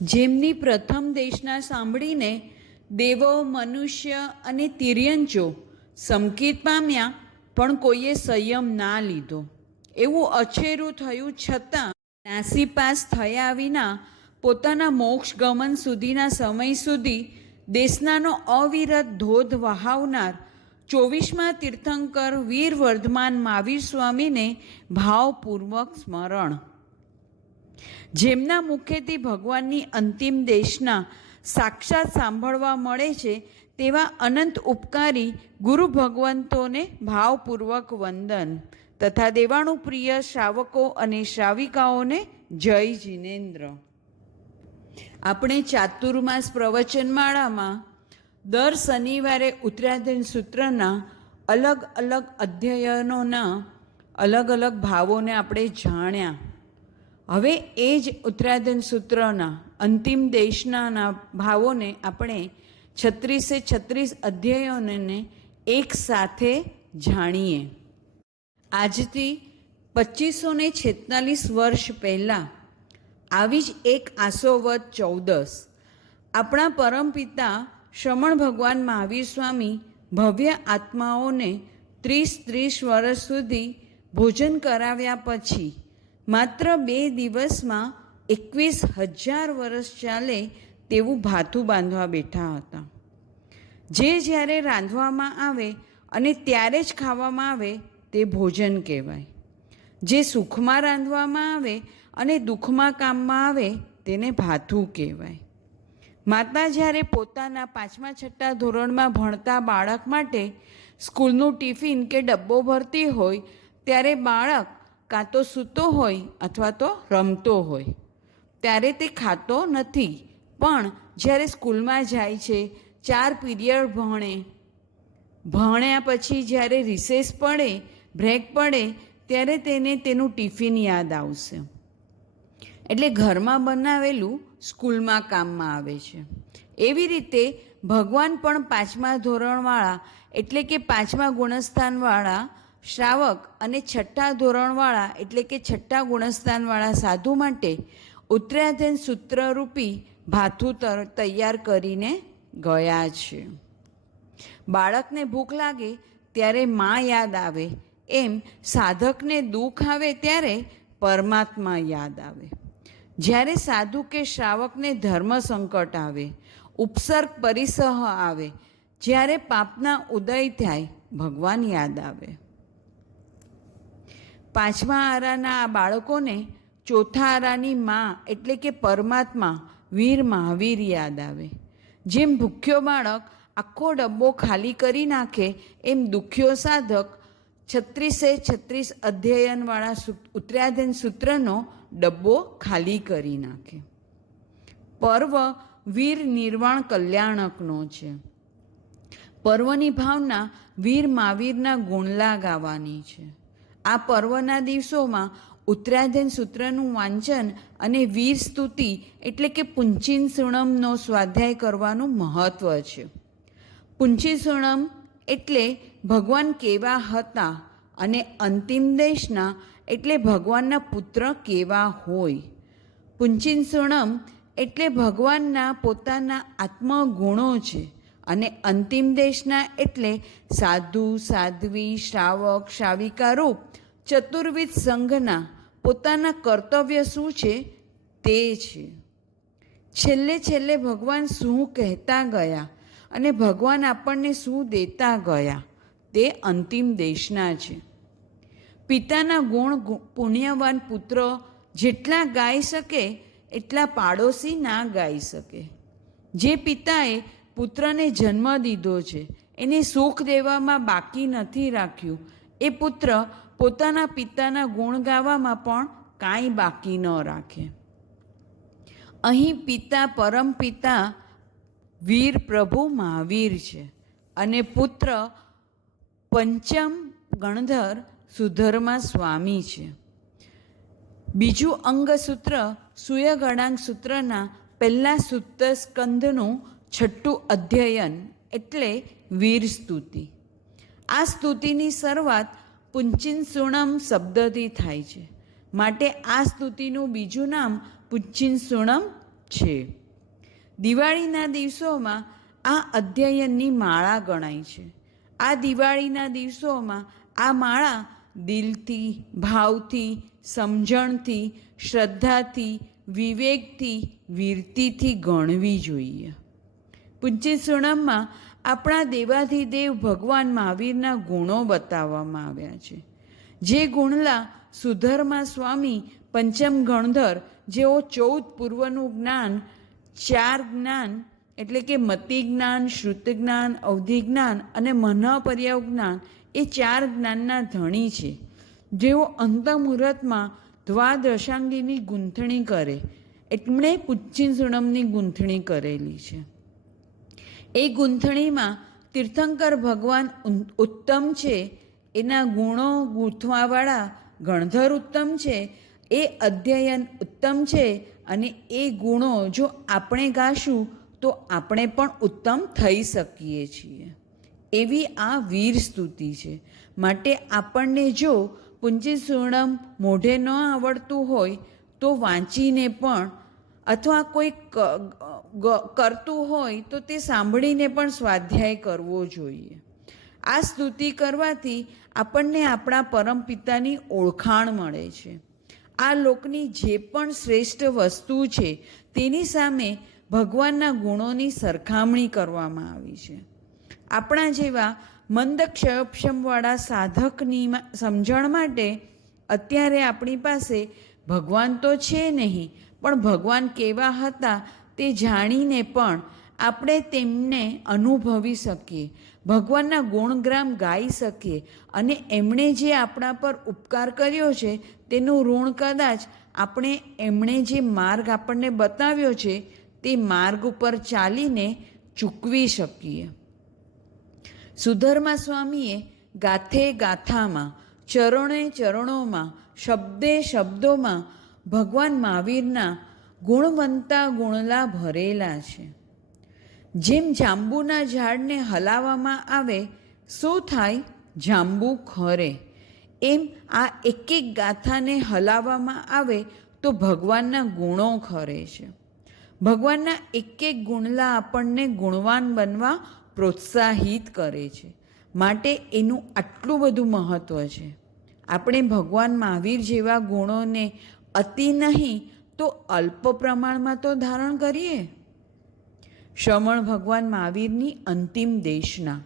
જેમની પ્રથમ દેશના સાંભળીને દેવો, મનુષ્ય અને તિર્યંચો સંકેત પામ્યા, પણ કોઈએ સંયમ ના લીધો. એવું અછેરું થયું છતાં નાસીપાસ થયા વિના પોતાના મોક્ષ ગમન સુધીના સમય સુધી દેશનાનો અવિરત ધોધ વહાવનાર 24મા તીર્થંકર વીર વર્ધમાન મહાવીર સ્વામીને ભાવપૂર્વક સ્મરણ. જેમના મુખેથી ભગવાનની અંતિમ દેશના સાક્ષાત સાંભળવા મળે છે તેવા અનંત ઉપકારી ગુરુ ભગવંતોને ભાવપૂર્વક વંદન તથા દેવાણુ પ્રિય શ્રાવકો અને શ્રાવિકાઓને જય જિનેન્દ્ર. આપણે ચાતુર્માસ પ્રવચનમાળામાં દર શનિવારે ઉત્તરાધ્યન સૂત્રના અલગ અલગ અધ્યયનોના અલગ અલગ ભાવોને આપણે જાણ્યા. હવે એ જ ઉત્તરાધ્યન સૂત્રના અંતિમ દેશના ભાવોને આપણે 36 અધ્યયનોને એક સાથે જાણીએ. આજથી 2546 વર્ષ પહેલાં આવી જ એક આસોવદ 14 આપણા પરમપિતા શ્રમણ ભગવાન મહાવીર સ્વામી ભવ્ય આત્માઓને 30 વર્ષ સુધી ભોજન કરાવ્યા પછી માત્ર 2 દિવસમાં 21,000 વર્ષ ચાલે તેવું ભાથું બાંધવા બેઠા હતા. જે જ્યારે રાંધવામાં આવે અને ત્યારે જ ખાવામાં આવે તે ભોજન કહેવાય. જે સુખમાં રાંધવામાં આવે અને દુઃખમાં કામમાં આવે તેને ભાથું કહેવાય. માતા જ્યારે પોતાના 5મા-6મા ધોરણમાં ભણતા બાળક માટે સ્કૂલનું ટિફિન કે ડબ્બો ભરતી હોય ત્યારે બાળક કાં તો સૂતો હોય અથવા તો રમતો હોય. ત્યારે તે ખાતો નથી, પણ જ્યારે સ્કૂલમાં જાય છે, 4 પીરિયડ ભણ્યા પછી જ્યારે રિસેસ પડે, બ્રેક પડે, ત્યારે તેને તેનું ટિફિન યાદ આવશે. એટલે ઘરમાં બનાવેલું સ્કૂલમાં કામમાં આવે છે. એવી રીતે ભગવાન પણ 5મા ધોરણવાળા એટલે કે 5મા ગુણસ્થાનવાળા શ્રાવક અને 6ઠ્ઠા ધોરણવાળા એટલે કે 6ઠ્ઠા ગુણસ્થાનવાળા સાધુ માટે ઉત્તરાધ્યન સૂત્રરૂપી ભાથું તૈયાર કરીને ગયા છે. બાળકને ભૂખ લાગે ત્યારે મા યાદ આવે, એમ સાધકને દુઃખ આવે ત્યારે પરમાત્મા યાદ આવે. જ્યારે સાધુ કે શ્રાવકને ધર્મ સંકટ આવે, ઉપસર્ગ પરિસહ આવે, જ્યારે પાપના ઉદય થાય, ભગવાન યાદ આવે. 5મા આરાના આ બાળકોને 4થા આરાની મા એટલે કે પરમાત્મા વીર મહાવીર યાદ આવે. જેમ ભૂખ્યો બાળક આખો ડબ્બો ખાલી કરી નાખે, એમ દુખ્યો સાધક 36 અધ્યયનવાળા ઉત્તરાધ્યન સૂત્રનો ડબ્બો ખાલી કરી નાખે. પર્વ વીર નિર્વાણ કલ્યાણકનો છે. પર્વની ભાવના વીર મહાવીરના ગુણલા ગાવાની છે. આ પર્વના દિવસોમાં ઉત્તરાધ્યન સૂત્રનું વાંચન અને વીર સ્તુતિ એટલે કે પુંચિન સુણમનો સ્વાધ્યાય કરવાનું મહત્ત્વ છે. પુંચિન સુણમ એટલે ભગવાન કેવા હતા અને અંતિમ દેશના એટલે ભગવાનના પુત્ર કેવા હોય. પુંચિન સુણમ એટલે ભગવાનના પોતાના આત્મગુણો છે અને અંતિમ દેશના એટલે સાધુ, સાધ્વી, શ્રાવક, શ્રાવિકા રૂપ ચતુર્વિધ સંઘના પોતાના કર્તવ્ય શું છે તે છે. છેલ્લે ભગવાન શું કહેતા ગયા અને ભગવાન આપણને શું દેતા ગયા તે અંતિમ દેશના છે. પિતાના ગુણ પુણ્યવાન પુત્ર જેટલા ગાઈ શકે એટલા પાડોશી ના ગાઈ શકે. જે પિતાએ પુત્રને જન્મ દીધો છે એને સુખ દેવામાં બાકી નથી રાખ્યું, એ પુત્ર પોતાના પિતાના ગુણ ગાવામાં પણ કાંઈ બાકી ન રાખે. અહીં પિતા પરમપિતા વીર પ્રભુ મહાવીર છે અને પુત્ર પંચમ ગણધર સુધર્મા સ્વામી છે. બીજું અંગસૂત્ર સૂયગણાંક સૂત્રના પહેલા સૂત્ત સ્કંધનું 6ઠ્ઠું અધ્યયન એટલે વીર સ્તુતિ. આ સ્તુતિની શરૂઆત પુંચિન સુણમ શબ્દથી થાય છે, માટે આ સ્તુતિનું બીજું નામ પુંચિન સુણમ છે. દિવાળીના દિવસોમાં આ અધ્યયનની માળા ગણાય છે. આ દિવાળીના દિવસોમાં આ માળા દિલથી, ભાવથી, સમજણથી, શ્રદ્ધાથી, વિવેકથી, વીરતીથી ગણવી જોઈએ. પૂજ્ય સુણમમાં આપણા દેવાધિદેવ ભગવાન મહાવીરના ગુણો બતાવવામાં આવ્યા છે. જે ગુણલા સુધર્મા સ્વામી પંચમ ગણધર, જેઓ 14 પૂર્વનું જ્ઞાન, 4 જ્ઞાન એટલે કે મતિ જ્ઞાન, શ્રુત જ્ઞાન, અવધિ જ્ઞાન અને મનઃપર્યાય જ્ઞાન, એ 4 જ્ઞાનના ધણી છે. જેઓ અંતમુહૂર્તમાં દ્વાદશાંગીની ગૂંથણી કરે, એમણે પૂજ્ય સુણમની ગૂંથણી કરેલી છે. એ ગૂંથણીમાં તીર્થંકર ભગવાન ઉત્તમ છે, એના ગુણો ગૂંથવાવાળા ગણધર ઉત્તમ છે, એ અધ્યયન ઉત્તમ છે, અને એ ગુણો જો આપણે ગાશું તો આપણે પણ ઉત્તમ થઈ શકીએ છીએ. એવી આ વીર સ્તુતિ છે. માટે આપણને જો પૂજ્ય સુણમ મોઢે ન આવડતું હોય તો વાંચીને પણ, અથવા કોઈ કરતું હોય તો તે સાંભળીને પણ સ્વાધ્યાય કરવો જોઈએ. આ સ્તુતિ કરવાથી આપણને આપણા પરમપિતાની ઓળખાણ મળે છે. આ લોકની જે પણ શ્રેષ્ઠ વસ્તુ છે તેની સામે ભગવાનના ગુણોની સરખામણી કરવામાં આવી છે. આપણા જેવા મંદ ક્ષયક્ષમવાળા સાધકની સમજણ માટે અત્યારે આપણી પાસે ભગવાન તો છે નહીં, પણ ભગવાન કેવા હતા તે જાણીને પણ આપણે તેમને અનુભવી શકીએ, ભગવાનના ગુણગ્રામ ગાઈ શકીએ, અને એમણે જે આપણા પર ઉપકાર કર્યો છે તેનું ઋણ કદાચ આપણે એમણે જે માર્ગ આપણને બતાવ્યો છે તે માર્ગ ઉપર ચાલીને ચૂકવી શકીએ. સુધર્મા સ્વામીએ ગાથે ગાથામાં, ચરણે ચરણોમાં, શબ્દે શબ્દોમાં ભગવાન મહાવીરના ગુણવંતા ગુણલા ભરેલા છે. જેમ જાંબુના ઝાડને હલાવવામાં આવે શું થાય? જાંબુ ખરે. એમ આ એક એક ગાથાને હલાવવામાં આવે તો ભગવાનના ગુણો ખરે છે. ભગવાનના એક એક ગુણલા આપણને ગુણવાન બનવા પ્રોત્સાહિત કરે છે. માટે એનું આટલું બધું મહત્ત્વ છે. આપણે ભગવાન મહાવીર જેવા ગુણોને અતિ નહીં તો અલ્પ પ્રમાણમાં તો ધારણ કરીએ. શ્રમણ ભગવાન મહાવીરની અંતિમ દેશના.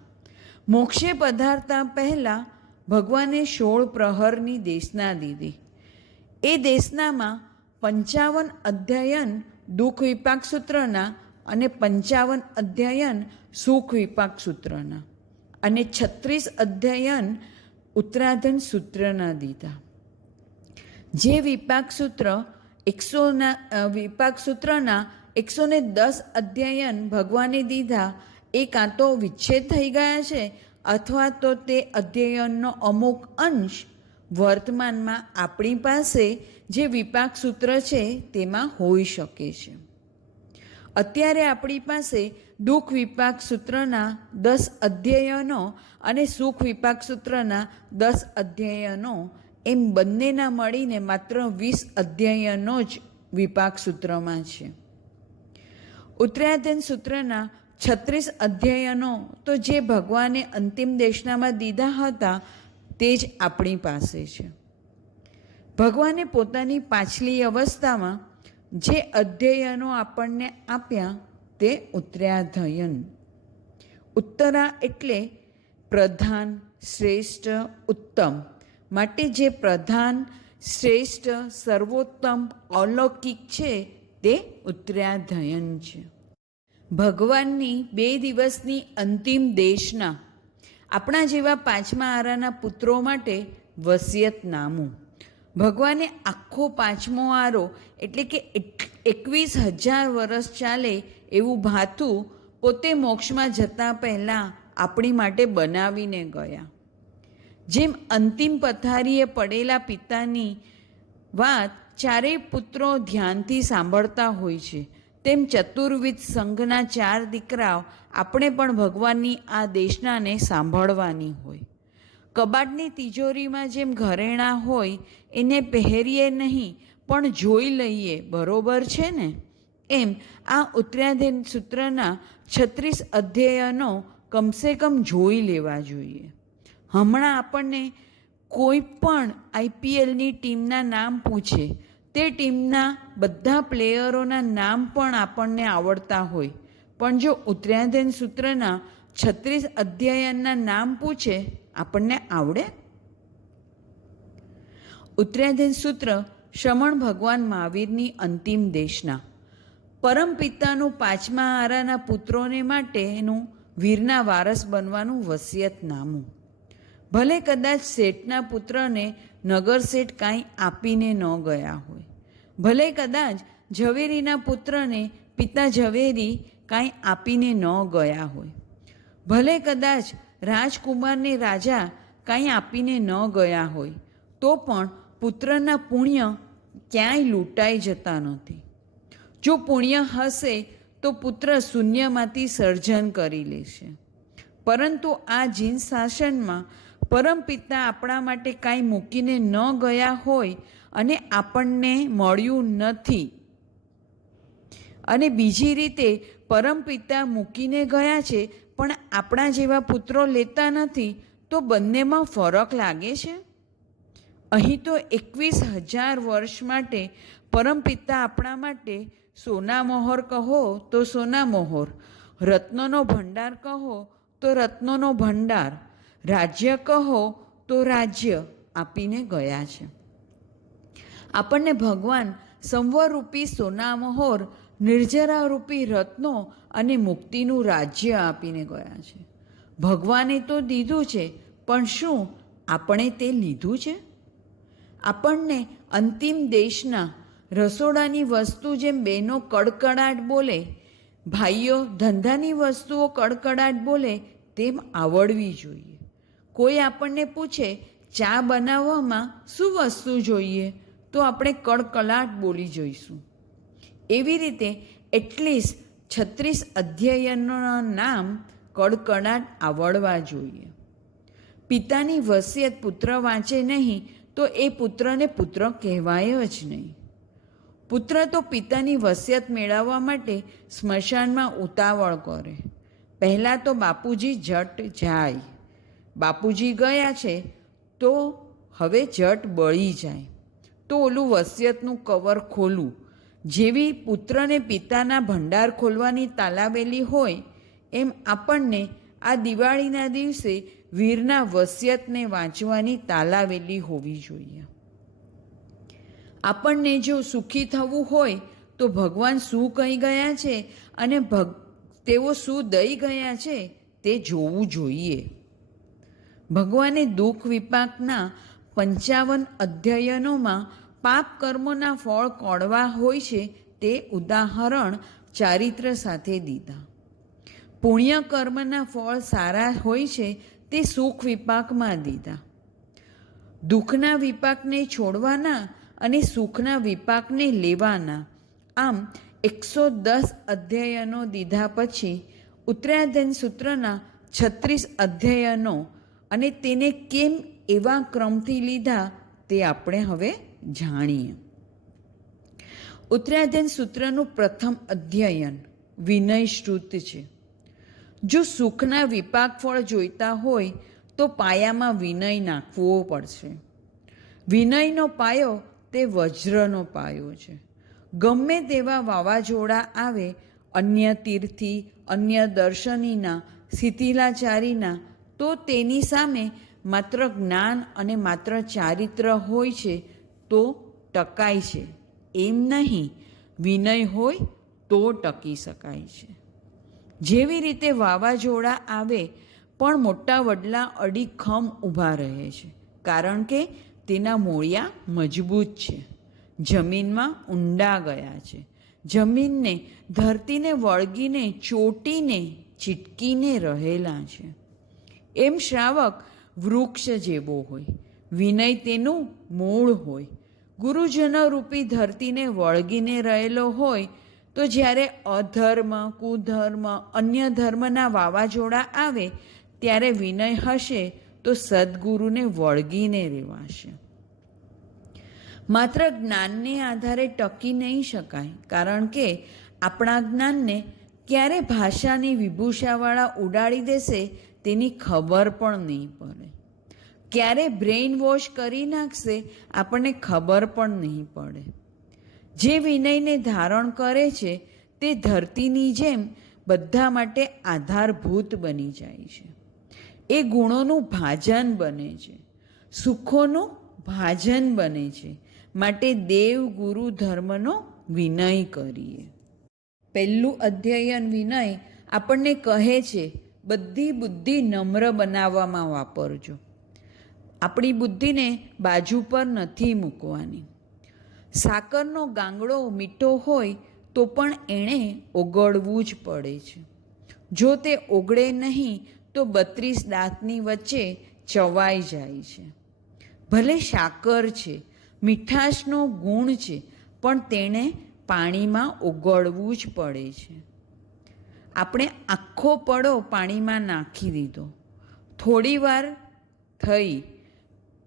મોક્ષે પધારતા પહેલાં ભગવાને 16 પ્રહરની દેશના દીધી. એ દેશનામાં 55 અધ્યયન દુઃખ વિપાક સૂત્રના અને 55 અધ્યયન સુખ વિપાક સૂત્રના અને 36 અધ્યયન ઉત્તરાધન સૂત્રના દીધા. જે વિપાક સૂત્ર વિપાક સૂત્રના 110 અધ્યયન ભગવાને દીધા, એ કાં તો વિચ્છેદ થઈ ગયા છે અથવા તો તે અધ્યયનનો અમુક અંશ વર્તમાનમાં આપણી પાસે જે વિપાક સૂત્ર છે તેમાં હોઈ શકે છે. અત્યારે આપણી પાસે દુઃખ વિપાક સૂત્રના 10 અધ્યયનો અને સુખ વિપાક સૂત્રના 10 અધ્યયનો, એમ બંનેના મળીને માત્ર 20 અધ્યયનો જ વિપાક સૂત્રમાં છે. ઉત્તરાધન સૂત્રના 36 અધ્યયનો તો જે ભગવાને અંતિમ દેશનામાં દીધા હતા તે જ આપણી પાસે છે. ભગવાને પોતાની પાછલી અવસ્થામાં જે અધ્યયનો આપણને આપ્યા તે ઉત્તરાધયન. ઉત્તરા એટલે પ્રધાન, શ્રેષ્ઠ, ઉત્તમ. માટે જે પ્રધાન, શ્રેષ્ઠ, સર્વોત્તમ, અલૌકિક છે તે ઉત્તરાધયન છે. ભગવાનની 2 દિવસની અંતિમ દેશના આપણા જેવા 5મા આરાના પુત્રો માટે વસિયતનામું. ભગવાને આખો 5મો આરો એટલે કે 21,000 વર્ષ ચાલે એવું ભાથું પોતે મોક્ષમાં જતાં પહેલાં આપણી માટે બનાવીને ગયા. જેમ અંતિમ પથારીએ પડેલા પિતાની વાત ચારેય પુત્રો ધ્યાનથી સાંભળતા હોય છે, તેમ ચતુર્વિધ સંઘના 4 દીકરાઓ આપણે પણ ભગવાનની આ દેશનાને સાંભળવાની હોય. કબાટની તિજોરીમાં જેમ ઘરેણાં હોય એને પહેરીએ નહીં પણ જોઈ લઈએ, બરોબર છે ને? એમ આ ઉત્તરાયણ સૂત્રના 36 અધ્યયનો કમસે કમ જોઈ લેવા જોઈએ. હમણાં આપણને કોઈ પણ IPLની ટીમના નામ પૂછે, તે ટીમના બધા પ્લેયરોના નામ પણ આપણને આવડતા હોય, પણ જો ઉત્તરાયણ સૂત્રના 36 અધ્યયનના નામ પૂછે, આપણને આવડે? ઉત્તરાયણ સૂત્ર શ્રમણ ભગવાન મહાવીરની અંતિમ દેશના. પરમપિતાનું 5મા આરાના પુત્રોને માટેનું વીરના વારસ બનવાનું વસિયતનામું. ભલે કદાચ શેઠના પુત્રને નગર શેઠ કાંઈ આપીને ન ગયા હોય, ભલે કદાચ ઝવેરીના પુત્રને પિતા ઝવેરી કાંઈ આપીને ન ગયા હોય, ભલે કદાચ રાજકુમારને રાજા કાંઈ આપીને ન ગયા હોય, તો પણ પુત્રના પુણ્ય ક્યાંય લૂંટાઈ જતા નથી. જો પુણ્ય હશે તો પુત્ર શૂન્યમાંથી સર્જન કરી લેશે. પરંતુ આ જીન શાસનમાં પરમપિતા આપણા માટે કાંઈ મૂકીને ન ગયા હોય અને આપણને મળ્યું નથી, અને બીજી રીતે પરમપિતા મૂકીને ગયા છે પણ આપણા જેવા પુત્રો લેતા નથી, તો બંનેમાં ફરક લાગે છે. અહીં તો 21,000 વર્ષ માટે પરમપિતા આપણા માટે સોના મોહર કહો તો સોના મોહર, રત્નોનો ભંડાર કહો તો રત્નોનો ભંડાર, રાજ્ય કહો તો રાજ્ય આપીને ગયા છે. આપણને ભગવાન સંવરરૂપી સોના મોહર, નિર્જરારૂપી રત્નો અને મુક્તિનું રાજ્ય આપીને ગયા છે. ભગવાને તો દીધું છે, પણ શું આપણે તે લીધું છે? આપણને અંતિમ દેશના રસોડાની વસ્તુ જેમ બહેનો કડકડાટ બોલે, ભાઈઓ ધંધાની વસ્તુઓ કડકડાટ બોલે, તેમ આવડવી જોઈએ. કોઈ આપણને પૂછે ચા બનાવવામાં શું વસ્તુ જોઈએ, તો આપણે કડકડાટ બોલી જોઈશું. એવી રીતે એટલીસ્ટ 36 અધ્યયનોના નામ કડકડાટ આવડવા જોઈએ. પિતાની વસિયત પુત્ર વાંચે નહીં તો એ પુત્રને પુત્ર કહેવાય જ નહીં. પુત્ર તો પિતાની વસિયત મેળવવા માટે સ્મશાનમાં ઉતાવળ કરે. પહેલાં તો બાપુજી જટ જાય, બાપુજી ગયા છે તો હવે જટ બળી જાય, તો ઓલું વસિયતનું કવર ખોલવું. જેવી પુત્રને પિતાના ભંડાર ખોલવાની તાલાવેલી હોય, એમ આપણને આ દિવાળીના દિવસે વીરના વસિયતને વાંચવાની તાલાવેલી હોવી જોઈએ. આપણને જો સુખી થવું હોય તો ભગવાન શું કહી ગયા છે અને તેઓ શું દઈ ગયા છે તે જોવું જોઈએ. ભગવાને દુઃખ વિપાકના 55 અધ્યયનોમાં પાપ કર્મોના ફળ કડવા હોય છે તે ઉદાહરણ ચારિત્ર સાથે દીધા. પુણ્ય કર્મના ફળ સારા હોય છે તે સુખ વિપાકમાં દીધા. દુઃખના વિપાકને છોડવાના અને સુખના વિપાકને લેવાના, આમ 110 અધ્યયનો દીધા પછી ઉત્તરાયણ સૂત્રના 36 અધ્યયનો અને તેને કેમ એવા ક્રમથી લીધા તે આપણે હવે જાણીએ. ઉત્તરાયણ સૂત્રનું પ્રથમ અધ્યયન વિનય શ્રુત છે. જો સુખના વિપાક ફળ જોઈતા હોય તો પાયામાં વિનય નાખવો પડશે. વિનયનો પાયો તે વજ્રનો પાયો છે. ગમે તેવા વાવાઝોડા આવે, અન્ય તીર્થી, અન્ય દર્શનીના, શિથિલાચારીના, તો તેની સામે માત્ર જ્ઞાન અને માત્ર ચારિત્ર હોય છે તો ટકાય છે. એમ નહીં, વિનય હોય તો ટકી શકાય છે. જેવી રીતે વાવાઝોડા આવે પણ મોટા વડલા અડીખમ ઊભા રહે છે, કારણ કે તેના મૂળિયા મજબૂત છે, જમીનમાં ઊંડા ગયા છે, જમીનને ધરતીને વળગીને ચોટીને ચીટકીને રહેલા છે. એમ શ્રાવક વૃક્ષ જેવો હોય, વિનય તેનું મૂળ હોય, ગુરુજનો રૂપી ધરતીને વળગીને રહેલો હોય, તો જ્યારે અધર્મ, કુધર્મ, અન્ય ધર્મના વાવાઝોડા આવે ત્યારે વિનય હશે તો સદ્ગુરુને વળગીને રહેવાશે. માત્ર જ્ઞાનને આધારે ટકી નહીં શકાય, કારણ કે આપણા જ્ઞાનને ક્યારે ભાષાની વિભૂષાવાળા ઉડાડી દેશે તેની ખબર પણ નહીં પડે. ક્યારે બ્રેઇન વોશ કરી નાખશે આપણને ખબર પણ નહીં પડે. જે વિનયને ધારણ કરે છે તે ધરતીની જેમ બધા માટે આધારભૂત બની જાય છે. એ ગુણોનું ભાજન બને છે, સુખોનું ભાજન બને છે. માટે દેવ ગુરુ ધર્મનો વિનય કરીએ. પહેલું અધ્યયન વિનય આપણને કહે છે બધી બુદ્ધિ નમ્ર બનાવવામાં વાપરજો. આપણી બુદ્ધિને બાજુ પર નથી મૂકવાની. સાકરનો ગાંગડો મીઠો હોય તો પણ એણે ઓગળવું જ પડે છે. જો તે ઓગળે નહીં તો 32 દાંતની વચ્ચે ચવાઈ જાય છે. ભલે સાકર છે, મીઠાશનો ગુણ છે, પણ તેણે પાણીમાં ઓગળવું જ પડે છે. આપણે આખો પડો પાણીમાં નાખી દીધો, થોડી વાર થઈ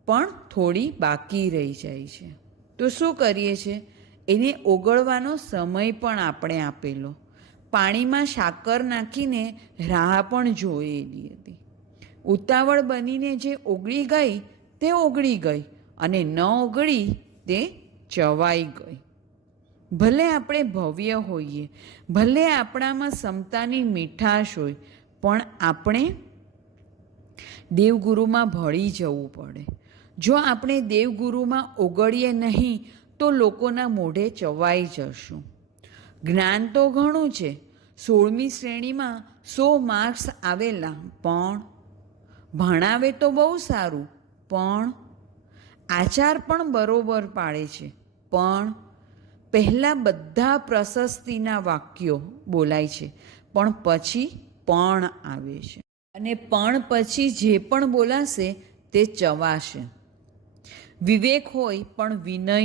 પણ થોડી બાકી રહી જાય છે. તો શું કરીએ છીએ? એને ઓગળવાનો સમય પણ આપણે આપેલો. પાણીમાં સાકર નાખીને રાહ પણ જોયેલી હતી. ઉતાવળ બનીને જે ઓગળી ગઈ તે ઓગળી ગઈ અને ન ઓગળી તે ચવાઈ ગઈ. ભલે આપણે ભવ્ય હોઈએ, ભલે આપણામાં ક્ષમતાની મીઠાશ હોય, પણ આપણે દેવગુરુમાં ભળી જવું પડે. જો આપણે દેવગુરુમાં ઓગળીએ નહીં તો લોકોના મોઢે ચવાઈ જશું. જ્ઞાન તો ઘણું છે, 16મી શ્રેણીમાં 100 માર્ક્સ આવેલા, પણ ભણાવે તો બહુ સારું, પણ આચાર પણ બરોબર પાડે છે, પણ પહેલાં બધા પ્રશસ્તિના વાક્યો બોલાય છે, પણ પછી પણ આવે છે. અને પણ પછી જે પણ બોલાશે તે ચવાશે. વિવેક હોય પણ વિનય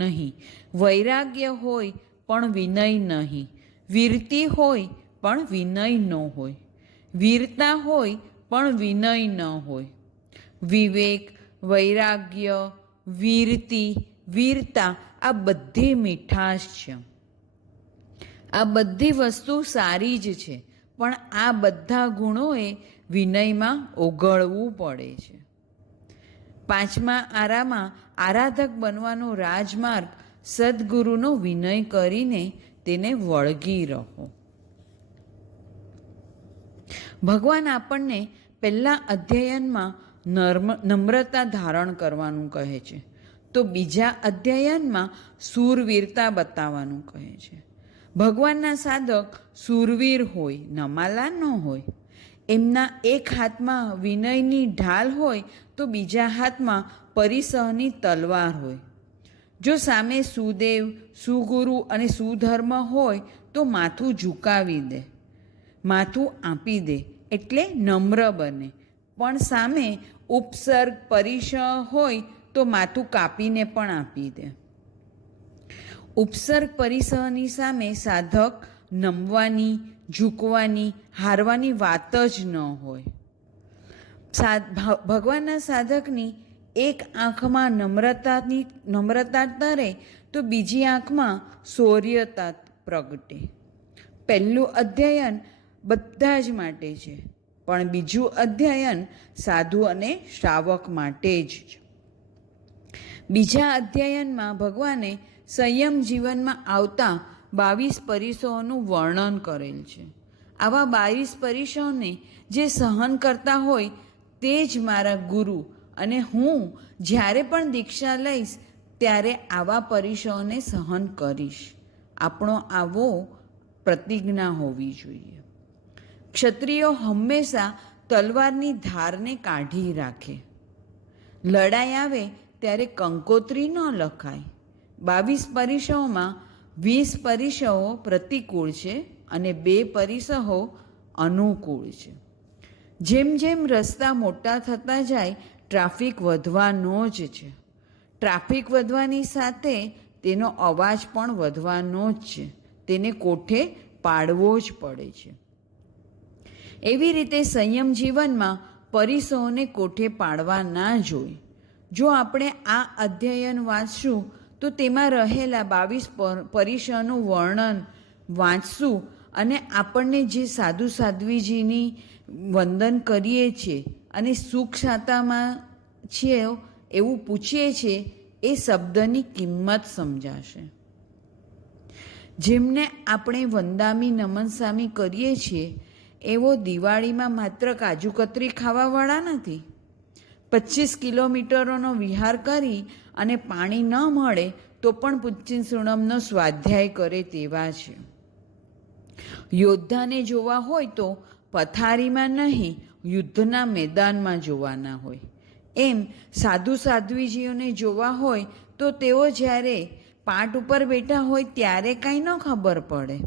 નહીં, વૈરાગ્ય હોય પણ વિનય નહીં, વીરતી હોય પણ વિનય ન હોય, વીરતા હોય પણ વિનય ન હોય. વિવેક, વૈરાગ્ય, વીરતી, વીરતા આ બધી મીઠાશ છે. આ બધી વસ્તુ સારી જ છે, પણ આ બધા ગુણોએ વિનયમાં ઓગળવું પડે છે. 5મા આરામાં આરાધક બનવાનો રાજમાર્ગ સદ્ગુરુનો વિનય કરીને તેને વળગી રહો. ભગવાન આપણને પહેલા અધ્યયનમાં નમ્રતા ધારણ કરવાનું કહે છે, તો બીજા અધ્યયનમાં શૂરવીરતા બતાવવાનું કહે છે. ભગવાનના સાધક શૂરવીર હોય, નમાલા ન હોય. એમના એક હાથમાં વિનયની ઢાલ હોય તો બીજા હાથમાં પરિસહની તલવાર હોય. જો સામે સુદેવ, સુગુરુ અને સુધર્મ હોય તો માથું ઝુકાવી દે, માથું આપી દે એટલે નમ્ર બને. પણ સામે ઉપસર્ગ, પરિસહ હોય તો માથું કાપીને પણ આપી દે. ઉપસર્ગ પરિસહની સામે સાધક નમવાની, ઝૂકવાની, હારવાની વાત જ ન હોય. ભગવાનના સાધકની એક આંખમાં નમ્રતા તરે તો બીજી આંખમાં શૌર્યતા પ્રગટે. પહેલું અધ્યયન બધા જ માટે છે, પણ બીજું અધ્યયન સાધુ અને શ્રાવક માટે જ. બીજા અધ્યયનમાં ભગવાને સંયમ જીવનમાં આવતા 22 પરિસોનું વર્ણન કરેલ છે. આવા 22 પરિસોને જે સહન કરતા હોય તે જ મારા ગુરુ, અને હું જ્યારે પણ દીક્ષા લઈશ ત્યારે આવા પરિસોને સહન કરીશ. આપણો આવો પ્રતિજ્ઞા હોવી જોઈએ. ક્ષત્રિયો હંમેશા તલવારની ધારને કાઢી રાખે. લડાઈ આવે ત્યારે કંકોત્રી ન લખાય. 22 પરિસોમાં 20 પરિસો પ્રતિકૂળ છે અને 2 પરિસો અનુકૂળ છે. જેમ જેમ રસ્તા મોટા થતા જાય ટ્રાફિક વધવાનો જ છે. ટ્રાફિક વધવાની સાથે તેનો અવાજ પણ વધવાનો જ છે. તેને કોઠે પાડવો જ પડે છે. એવી રીતે સંયમ જીવનમાં પરિસોને કોઠે પાડવા ના જોઈએ. જો આપણે આ અધ્યયન વાંચશું તો તેમાં રહેલા 22 પરિસોનું વર્ણન વાંચશું અને આપણને જે સાધુ સાધ્વીજીની વંદન કરીએ છીએ અને સુખ શાતામાં છીએ એવું પૂછીએ છીએ, એ શબ્દની કિંમત સમજાશે. જેમને આપણે વંદામી નમનસામી કરીએ છીએ એવો દિવાળીમાં માત્ર કાજુ કતરી ખાવાવાળા નથી. 25 કિલોમીટરોનો વિહાર કરી અને પાણી ન મળે તો પણ પુચ્છિન સુણમનો સ્વાધ્યાય કરે તેવા છે. યોદ્ધાને જોવા હોય તો પથારીમાં નહીં, યુદ્ધના મેદાનમાં જોવાના હોય. એમ સાધુ સાધ્વીજીઓને જોવા હોય તો તેઓ જ્યારે પાટ ઉપર બેઠા હોય ત્યારે કાંઈ ન ખબર પડે.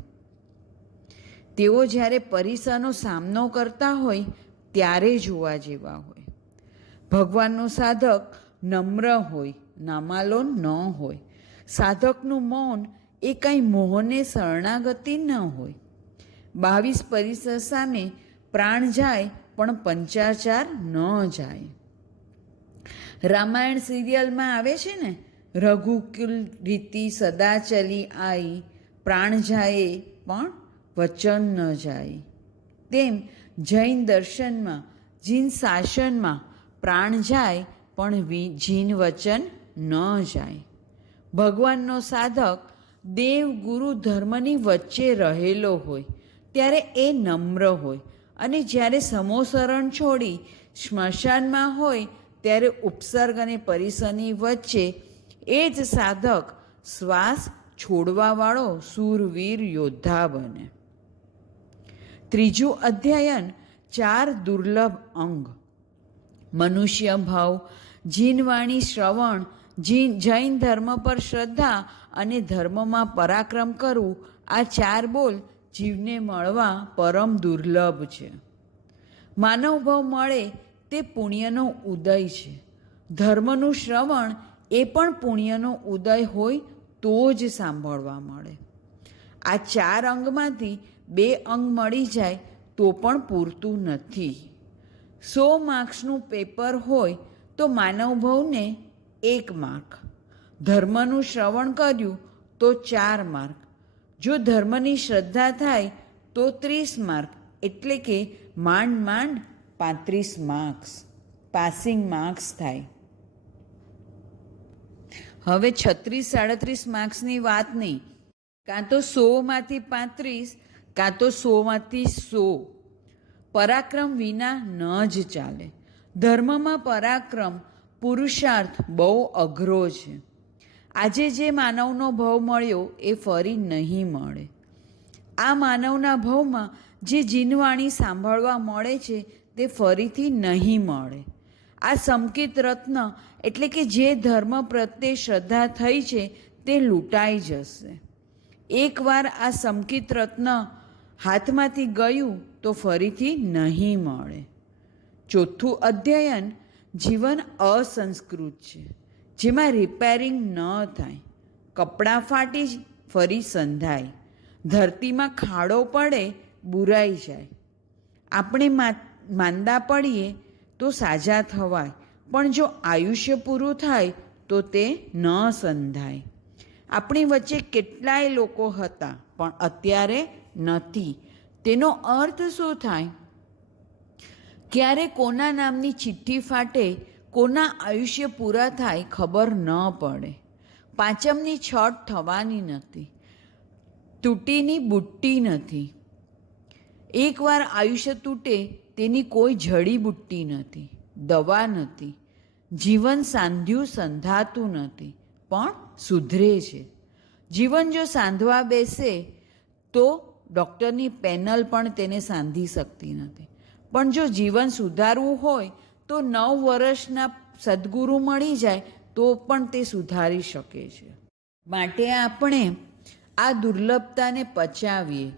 તેઓ જ્યારે પરીક્ષાનો સામનો કરતા હોય ત્યારે જોવા જેવા હોય. ભગવાનનો સાધક નમ્ર હોય, નામાલો ન હોય. સાધકનું મૌન એ કંઈ મોહને શરણાગતિ ન હોય. 22 પરિસર સામે પ્રાણ જાય પણ પંચાચાર ન જાય. રામાયણ સિરિયલમાં આવે છે ને, રઘુકુલ રીતિ સદા ચલી આઈ, પ્રાણ જાય પણ વચન ન જાય. તેમ જૈન દર્શનમાં, જીન શાસનમાં પ્રાણ જાય પણ જીન વચન ન જાય. ભગવાનનો સાધક દેવ ગુરુ ધર્મની વચ્ચે રહેલો હોય ત્યારે એ નમ્ર હોય, અને જ્યારે સમોસરણ છોડી સ્મશાનમાં હોય ત્યારે ઉપસર્ગ અને પરિસરની વચ્ચે એ જ સાધક શ્વાસ છોડવાવાળો શૂરવીર યોદ્ધા બને. ત્રીજું અધ્યયન 4 દુર્લભ અંગ. મનુષ્ય ભાવ, જીનવાણી શ્રવણ, જૈન ધર્મ પર શ્રદ્ધા અને ધર્મમાં પરાક્રમ કરવું, આ 4 બોલ જીવને મળવા પરમ દુર્લભ છે. માનવ ભાવ મળે તે પુણ્યનો ઉદય છે. ધર્મનું શ્રવણ એ પણ પુણ્યનો ઉદય હોય તો જ સાંભળવા મળે. આ 4 અંગમાંથી 2 અંગ મળી જાય તો પણ પૂરતું નથી. 100 માર્ક્સનું પેપર હોય તો માનવ ભાવને 1 માર્ક. ધર્મનું શ્રવણ કર્યું તો 4 માર્ક. જો ધર્મની શ્રદ્ધા થાય તો 30 માર્ક, એટલે કે માંડ 35 માર્ક્સ પાસિંગ માર્ક્સ થાય. હવે 36-37 માર્ક્સની વાત નહીં, કાં તો 100માંથી 35, કાં તો 100માંથી 100. પરાક્રમ વિના ન જ ચાલે. ધર્મમાં પરાક્રમ, પુરુષાર્થ બહુ અઘરો છે. આજે જે માનવનો ભાવ મળ્યો એ ફરી નહીં મળે. આ માનવના ભાવમાં જે જીનવાણી સાંભળવા મળે છે તે ફરીથી નહીં મળે. આ સંકિત રત્ન એટલે કે જે ધર્મ પ્રત્યે શ્રદ્ધા થઈ છે તે લૂંટાઈ જશે. એકવાર આ સંકિત રત્ન હાથમાંથી ગયું તો ફરીથી નહીં મળે. ચોથું અધ્યયન જીવન અસંસ્કૃત છે, જેમાં રિપેરિંગ ન થાય. કપડાં ફાટી ફરી સંધાય, ધરતીમાં ખાડો પડે બુરાઈ જાય. આપણે માંદા પડીએ તો સાજા થવાય, પણ જો આયુષ્ય પૂરું થાય તો તે ન સંધાય. આપણી વચ્ચે કેટલાય લોકો હતા પણ અત્યારે નથી. તેનો અર્થ શું થાય? ક્યારે કોના નામની ચિઠ્ઠી ફાટે, કોના આયુષ્ય પૂરા થાય ખબર ન પડે. પાંચમની છઠ થવાની નથી, તૂટીની બુટ્ટી નથી. એકવાર આયુષ્ય તૂટે તેની કોઈ જડીબુટ્ટી નથી, દવા નથી. જીવન સાંધ્યું સંધાતું નથી પણ સુધરે છે. જીવન જો સાંધવા બેસે તો ડૉક્ટરની પેનલ પણ તેને સાંધી શકતી નથી. પણ જો જીવન સુધારવું હોય તો 9 વર્ષના સદ્ગુરુ મળી જાય તો પણ તે સુધારી શકે છે. માટે આપણે આ દુર્લભતાને પચાવીએ.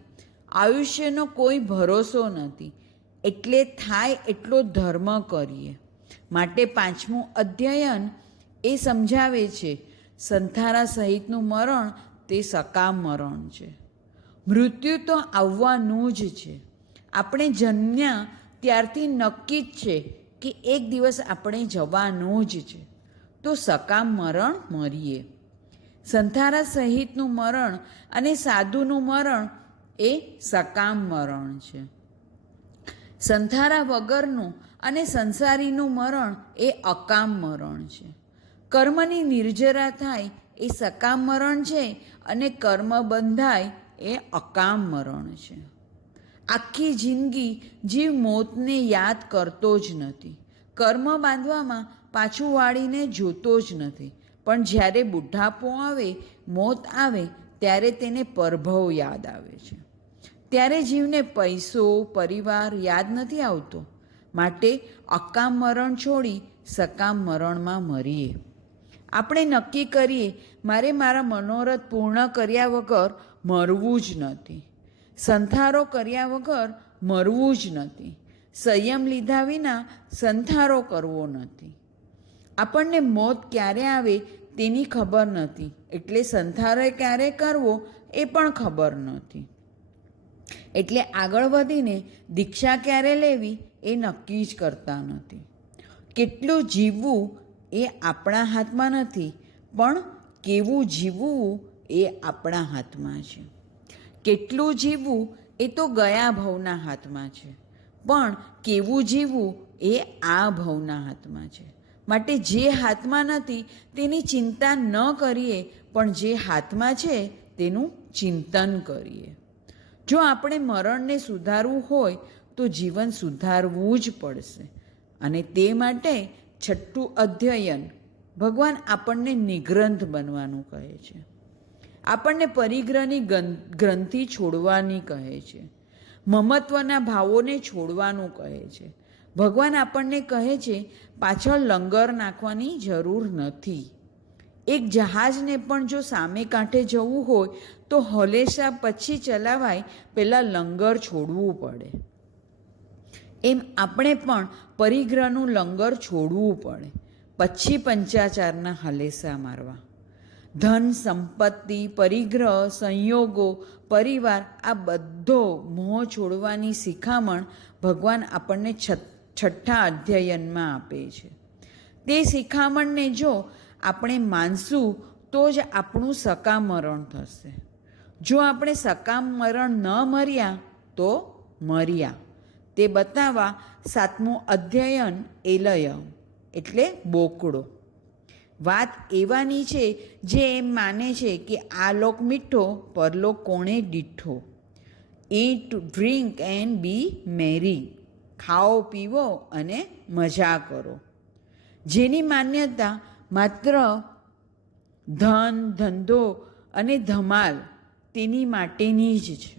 આયુષ્યનો કોઈ ભરોસો નથી, એટલે થાય એટલો ધર્મ કરીએ. માટે 5મું અધ્યયન એ સમજાવે છે, સંથારા સહિતનું મરણ તે સકામ મરણ છે. મૃત્યુ તો આવવાનું જ છે. આપણે જન્મ્યા ત્યારથી નક્કી જ છે કે એક દિવસ આપણે જવાનું જ છે, તો સકામ મરણ મરીએ. સંથારા સહિતનું મરણ અને સાધુનું મરણ એ સકામ મરણ છે. સંથારા વગરનું અને સંસારીનું મરણ એ અકામ મરણ છે. કર્મની નિર્જરા થાય એ સકામ મરણ છે અને કર્મ બંધાય એ અકામ મરણ છે. આખી જિંદગી જીવ મોતને યાદ કરતો જ નથી, કર્મ બાંધવામાં પાછું વાળીને જોતો જ નથી, પણ જ્યારે બુઢાપો આવે, મોત આવે, ત્યારે તેને પરભવ યાદ આવે છે. ત્યારે જીવને પૈસો, પરિવાર યાદ નથી આવતો. માટે અકામ મરણ છોડી સકામ મરણમાં મરીએ. આપણે નક્કી કરીએ, મારે મારા મનોરથ પૂર્ણ કર્યા વગર મરવું જ નથી, સંથારો કર્યા વગર મરવું જ નથી, સંયમ લીધા વિના સંથારો કરવો નથી. આપણને મોત ક્યારે આવે તેની ખબર નથી, એટલે સંથારો ક્યારે કરવો એ પણ ખબર નથી. એટલે આગળ વધીને દીક્ષા ક્યારે લેવી એ નક્કી જ કરતા નથી. કેટલું જીવવું એ આપણા હાથમાં નથી, પણ કેવું જીવવું એ આપણા હાથમાં છે. કેટલું જીવવું એ તો ગયા ભવના હાથમાં છે, પણ કેવું જીવવું એ આ ભવના હાથમાં છે. માટે જે હાથમાં નથી તેની ચિંતા ન કરીએ, પણ જે હાથમાં છે તેનું ચિંતન કરીએ. જો આપણે મરણને સુધારવું હોય તો જીવન સુધારવું જ પડશે, અને તે માટે 6ઠ્ઠું અધ્યયન ભગવાન આપણને નિગ્રંથ બનવાનું કહે છે. આપણને પરિગ્રહની ગ્રંથિ છોડવાની કહે છે, મમત્વના ભાવોને છોડવાનું કહે છે. ભગવાન આપણને કહે છે, પાછળ લંગર નાખવાની જરૂર નથી. એક જહાજને પણ જો સામે કાંઠે જવું હોય તો હલેસા પછી ચલાવાય, પહેલાં લંગર છોડવું પડે. એમ આપણે પણ પરિગ્રહનું લંગર છોડવું પડે, પછી પંચાચારના હલેસા મારવા. ધન, સંપત્તિ, પરિગ્રહ, સંયોગો, પરિવાર આ બધો મોહ છોડવાની શિખામણ ભગવાન આપણને 6ઠ્ઠા અધ્યયનમાં આપે છે. તે શિખામણને જો આપણે માનશું તો જ આપણું સકામ મરણ થશે. જો આપણે સકામ મરણ ન મર્યા તો મર્યા, તે બતાવવા 7મું અધ્યયન એલય એટલે બોકડો. વાત એવાની છે જે એમ માને છે કે આ લોક મીઠો, પરલોક કોણે દીઠો. ઈટ, ડ્રિંક એન્ડ બી મેરી. ખાઓ, પીવો અને મજા કરો. જેની માન્યતા માત્ર ધન, ધંધો અને ધમાલ તેની માટેની જ છે.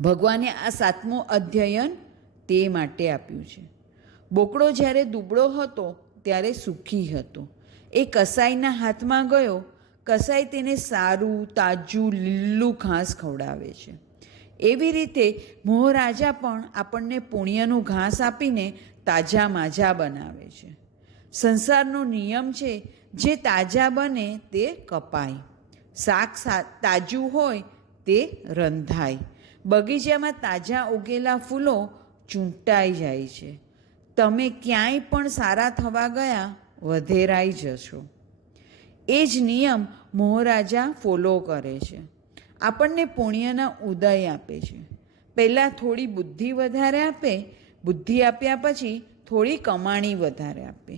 ભગવાને આ 7મું અધ્યયન તે માટે આપ્યું છે. બોકડો જ્યારે દુબળો હતો ત્યારે સુખી હતો. એ કસાઈના હાથમાં ગયો. કસાઈ તેને સારું, તાજું, લીલું ઘાસ ખવડાવે છે. એવી રીતે મોહરાજા પણ આપણને પુણ્યનું ઘાસ આપીને તાજા માજા બનાવે છે. સંસારનો નિયમ છે, જે તાજા બને તે કપાય, શાક તાજું હોય તે રંધાય, બગીચામાં તાજા ઉગેલા ફૂલો ચૂંટાઈ જાય છે. તમે ક્યાંય પણ સારા થવા ગયા વધેરાઈ જશો. એ જ નિયમ મોહરાજા ફોલો કરે છે. આપણને પુણ્યના ઉદય આપે છે. પહેલાં થોડી બુદ્ધિ વધારે આપે, બુદ્ધિ આપ્યા પછી થોડી કમાણી વધારે આપે.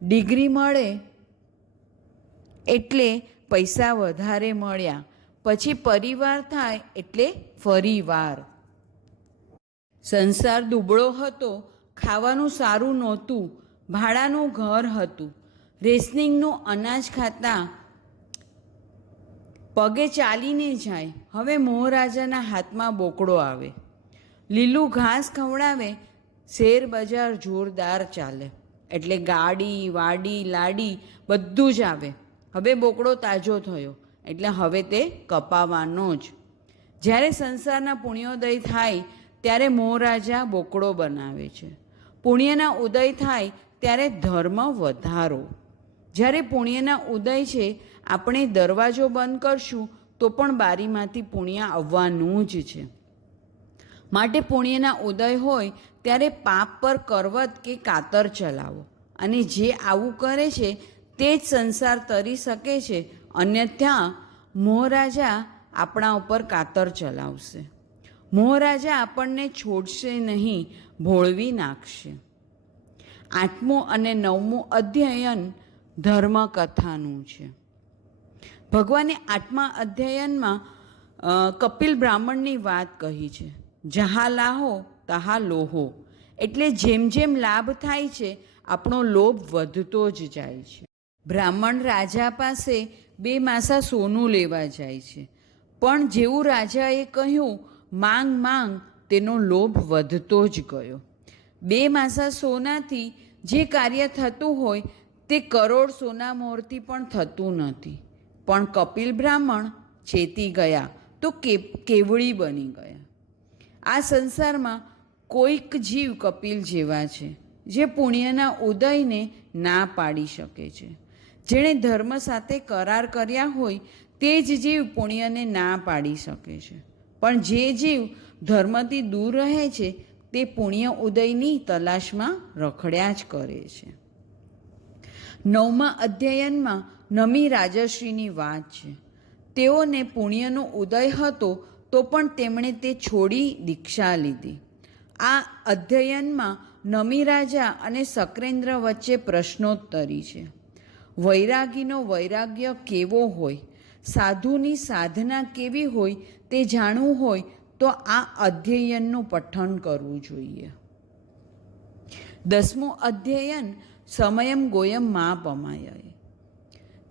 ડિગ્રી મળે એટલે પૈસા વધારે મળ્યા, પછી પરિવાર થાય એટલે ફરીવાર. સંસાર દુબળો હતો, ખાવાનું સારું નહોતું, ભાડાનું ઘર હતું, રેશનિંગનું અનાજ ખાતા પગે ચાલીને જાય. હવે મોહરાજાના હાથમાં બોકડો આવે, લીલું ઘાસ ખવડાવે, શેર બજાર જોરદાર ચાલે, એટલે ગાડી, વાડી, લાડી બધું જ આવે. હવે બોકડો તાજો થયો એટલે હવે તે કપાવાનો જ. જ્યારે સંસારના પુણ્યોદય થાય ત્યારે મોહરાજા બોકડો બનાવે છે. પુણ્યના ઉદય થાય ત્યારે ધર્મ વધારો. જ્યારે પુણ્યના ઉદય છે, આપણે દરવાજો બંધ કરશું તો પણ બારીમાંથી પુણ્ય આવવાનું જ છે. માટે પુણ્યના ઉદય હોય ત્યારે પાપ પર કરવત કે કાતર ચલાવો, અને જે આવું કરે છે તે જ સંસાર તરી શકે છે અન્યથા મોહરાજા આપણા ઉપર કાતર ચલાવશે. મોહરાજા આપણને છોડશે નહીં, ભોળવી નાખશે. 8મું અને 9મું અધ્યયન ધર્મકથાનું છે. ભગવાને 8મા અધ્યયનમાં કપિલ બ્રાહ્મણની વાત કહી છે. જહા લાહો તહા લોહો, એટલે જેમ જેમ લાભ થાય છે આપણો લોભ વધતો જ જાય છે. બ્રાહ્મણ રાજા પાસે 2 માસા સોનું લેવા જાય છે, પણ જેવું રાજાએ કહ્યું માંગ માંગ, તેનો લોભ વધતો જ ગયો. 2 માસા સોનાથી જે કાર્ય થતું હોય તે કરોડ સોના મોરથી પણ થતું નથી. પણ કપિલ બ્રાહ્મણ ચેતી ગયા તો કેવળી બની ગયા. આ સંસારમાં કોઈક જીવ કપિલ જેવા છે જે પુણ્યના ઉદયને ના પાડી શકે છે. જેણે ધર્મ સાથે કરાર કર્યા હોય તે જ જીવ પુણ્યને ના પાડી શકે છે. પણ જે જીવ ધર્મથી દૂર રહે છે તે પુણ્ય ઉદયની તલાશમાં રખડ્યા જ કરે છે. 9મા અધ્યયનમાં નમી રાજશ્રીની વાત છે. તેઓને પુણ્યનો ઉદય હતો તો પણ તેમણે તે છોડી દીક્ષા લીધી. આ અધ્યયનમાં નમી રાજા અને સક્રેન્દ્ર વચ્ચે પ્રશ્નોત્તરી છે. વૈરાગીનો વૈરાગ્ય કેવો હોય, સાધુની સાધના કેવી હોય તે જાણવું હોય તો આ અધ્યયનનું પઠન કરવું જોઈએ. 10મું અધ્યયન સમયમ ગોયમ માપમાય.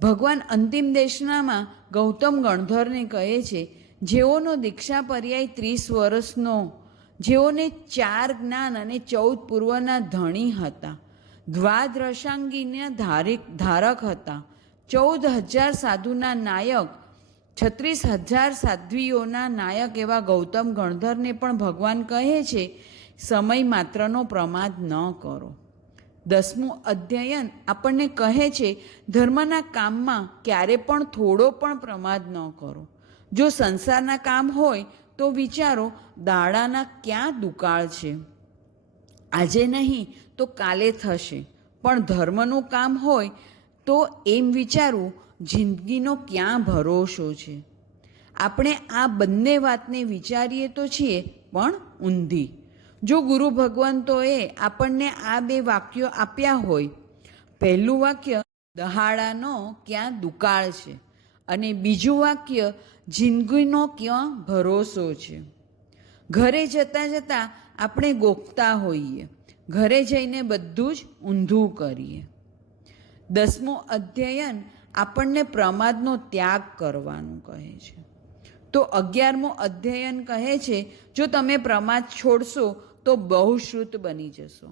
ભગવાન અંતિમ દેશનામાં ગૌતમ ગણધરને કહે છે, જેઓનો દીક્ષા પર્યાય 30 વર્ષનો, જેઓને 4 જ્ઞાન અને 14 પૂર્વના ધણી હતા, દ્વાદશાંગીના ધારક હતા, 14,000 સાધુના નાયક, 36,000 સાધ્વીઓના નાયક એવા ગૌતમ ગણધરને પણ ભગવાન કહે છે, સમય માત્રનો પ્રમાદ ન કરો. 10મું અધ્યયન આપણને કહે છે, ધર્મના કામમાં ક્યારે પણ થોડો પણ પ્રમાદ ન કરો. જો સંસારના કામ હોય તો વિચારો દાડાના ક્યાં દુકાળ છે, આજે નહીં તો કાલે થશે. પણ ધર્મનું કામ હોય તો એમ વિચારવું જિંદગીનો ક્યાં ભરોસો છે. આપણે આ બંને વાતને વિચારીએ તો છીએ પણ ઊંધી. જો ગુરુ ભગવંતોએ આપણને આ 2 વાક્યો આપ્યા હોય, પહેલું વાક્ય દહાડાનો ક્યાં દુકાળ છે અને બીજું વાક્ય જિંદગીનો ક્યાં ભરોસો છે. ઘરે જતાં જતાં આપણે ગોખતા હોઈએ, ઘરે જઈને બધું જ ઊંધું કરીએ. 10મું અધ્યયન આપણને પ્રમાદનો ત્યાગ કરવાનું કહે છે. તો 11મું અધ્યયન કહે છે, જો તમે પ્રમાદ છોડશો તો બહુશ્રુત બની જશો.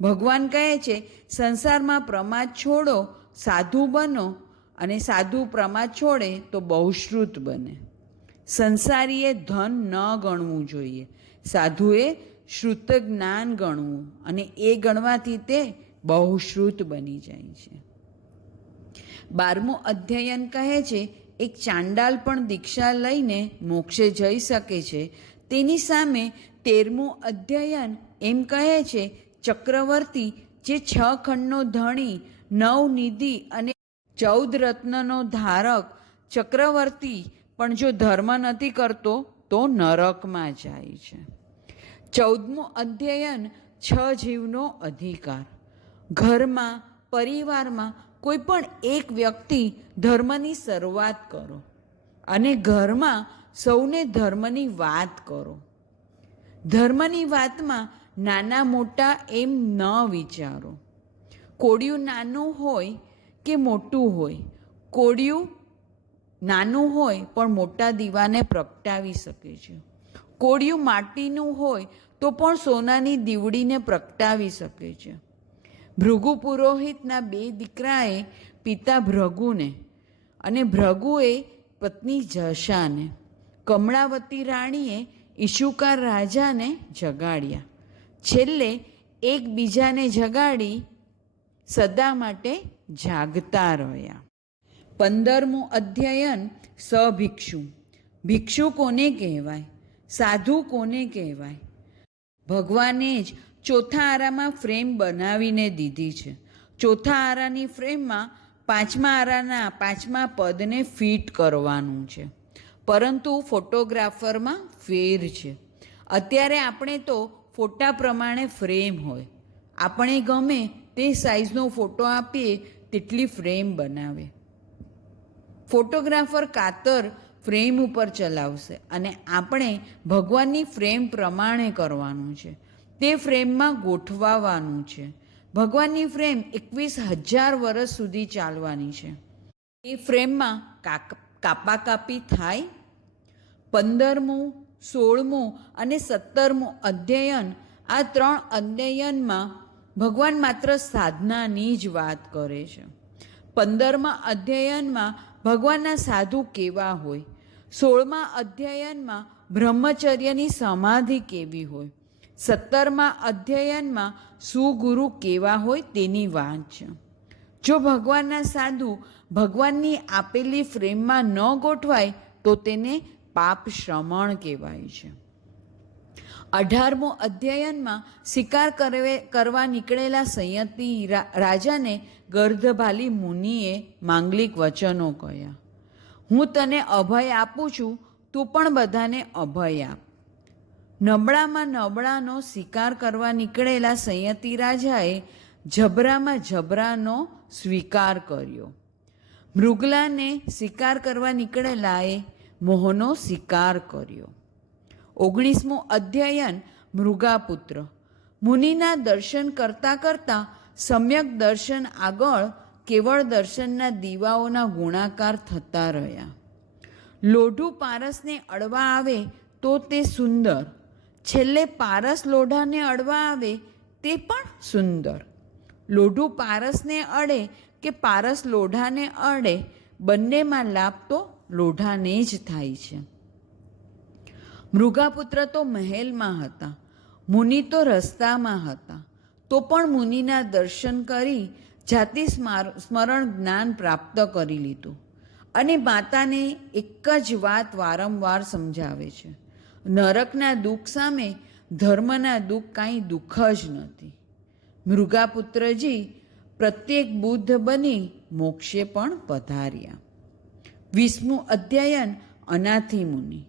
ભગવાન કહે છે, સંસારમાં પ્રમાદ છોડો, સાધુ બનો, અને સાધુ પ્રમાદ છોડે તો બહુશ્રુત બને. સંસારીએ ધન ન ગણવું જોઈએ, સાધુએ શ્રુત જ્ઞાન ગણવું, અને એ ગણવાથી તે બહુશ્રુત બની જાય છે. 12મું અધ્યયન કહે છે, એક ચાંડાલ પણ દીક્ષા લઈને મોક્ષે જઈ શકે છે. તેની સામે 13મું અધ્યયન એમ કહે છે, ચક્રવર્તી જે 6 ખંડનો ધણી, 9 નિધિ અને 14 રત્નનો ધારક ચક્રવર્તી પણ જો ધર્મ નથી કરતો તો નરકમાં જાય છે. 14મું અધ્યયન 6 જીવનો અધિકાર. ઘરમાં, પરિવારમાં કોઈ પણ એક વ્યક્તિ ધર્મની શરૂઆત કરો અને ઘરમાં સૌને ધર્મની વાત કરો. ધર્મની વાતમાં નાના મોટા એમ ન વિચારો. કોડિયું નાનું હોય કે મોટું હોય, કોડિયું નાનું હોય પણ મોટા દીવાને પ્રગટાવી શકે છે. કોડિયું માટીનું હોય તો પણ સોનાની દીવડીને પ્રગટાવી શકે છે. ભૃગુ પુરોહિતના 2 દીકરાએ પિતા ભૃગુને અને ભૃગુએ પત્ની જશાને, કમળાવતી રાણીએ ઈશુકાર રાજાને જગાડ્યા. છેલ્લે એકબીજાને જગાડી સદા માટે જાગતા રહ્યા. 15મું અધ્યયન સભિક્ષુ. ભિક્ષુ કોને કહેવાય? સાધુ કોને કહેવાય? ભગવાને જ ચોથા આરામાં ફ્રેમ બનાવીને દીધી છે. ચોથા આરાની ફ્રેમમાં પાંચમા આરાના પાંચમા પદને ફિટ કરવાનું છે, પરંતુ ફોટોગ્રાફરમાં ફેર છે. અત્યારે આપણે તો ફોટા પ્રમાણે ફ્રેમ હોય, આપણે ગમે તે સાઇઝનો ફોટો આપીએ તેટલી ફ્રેમ બનાવે. ફોટોગ્રાફર કાતર ફ્રેમ ઉપર ચલાવશે અને આપણે ભગવાનની ફ્રેમ પ્રમાણે કરવાનું છે. તે ફ્રેમમાં ગોઠવાવાનું છે. ભગવાનની ફ્રેમ 21,000 વર્ષ સુધી ચાલવાની છે. એ ફ્રેમમાં કાપાકાપી થાય. 15મું, 16મું અને 17મું અધ્યયન, આ 3 અધ્યયનમાં ભગવાન માત્ર સાધનાની જ વાત કરે છે. 15મા અધ્યયનમાં ભગવાનના સાધુ કેવા હોય, 16મા અધ્યયનમાં બ્રહ્મચર્યની સમાધિ કેવી હોય, 17મા અધ્યયનમાં સુગુરુ કેવા હોય તેની વાત છે. જો ભગવાનના સાધુ ભગવાનની આપેલી ફ્રેમમાં ન ગોઠવાય તો તેને પાપ શ્રમણ કહેવાય છે. 18મો અધ્યયનમાં શિકાર કરવા નીકળેલા સંયતી રાજાને ગર્ધભાલી મુનિએ માંગલિક વચનો કહ્યા. હું તને અભય આપું છું, તું પણ બધાને અભય આપ. નબળામાં નબળાનો શિકાર કરવા નીકળેલા સંયતી રાજાએ જબરામાં જબરાનો સ્વીકાર કર્યો. મૃગલાને શિકાર કરવા નીકળેલાએ મોહનો શિકાર કર્યો. 19મું અધ્યયન મૃગાપુત્ર. મુનિના દર્શન કરતાં કરતાં સમ્યક દર્શન આગળ કેવળ દર્શનના દીવાઓના ગુણાકાર થતા રહ્યા. લોઢું પારસને અડવા આવે તો તે સુંદર, છેલ્લે પારસ લોઢાને અડવા આવે તે પણ સુંદર. લોઢું પારસને અડે કે પારસ લોઢાને અડે, બંનેમાં લાભ તો લોઢાને જ થાય છે. મૃગાપુત્ર તો મહેલમાં હતા, મુનિ તો રસ્તામાં હતા, તો પણ મુનિના દર્શન કરી જાતિ સ્મરણ જ્ઞાન પ્રાપ્ત કરી લીધું. અને માતાને એક જ વાત વારંવાર સમજાવે છે, નરકના દુઃખ સામે ધર્મના દુઃખ કાંઈ દુઃખ જ નથી. મૃગાપુત્રજી પ્રત્યેક બુદ્ધ બની મોક્ષે પણ પધાર્યા. 20મું અધ્યયન અનાથી મુનિ.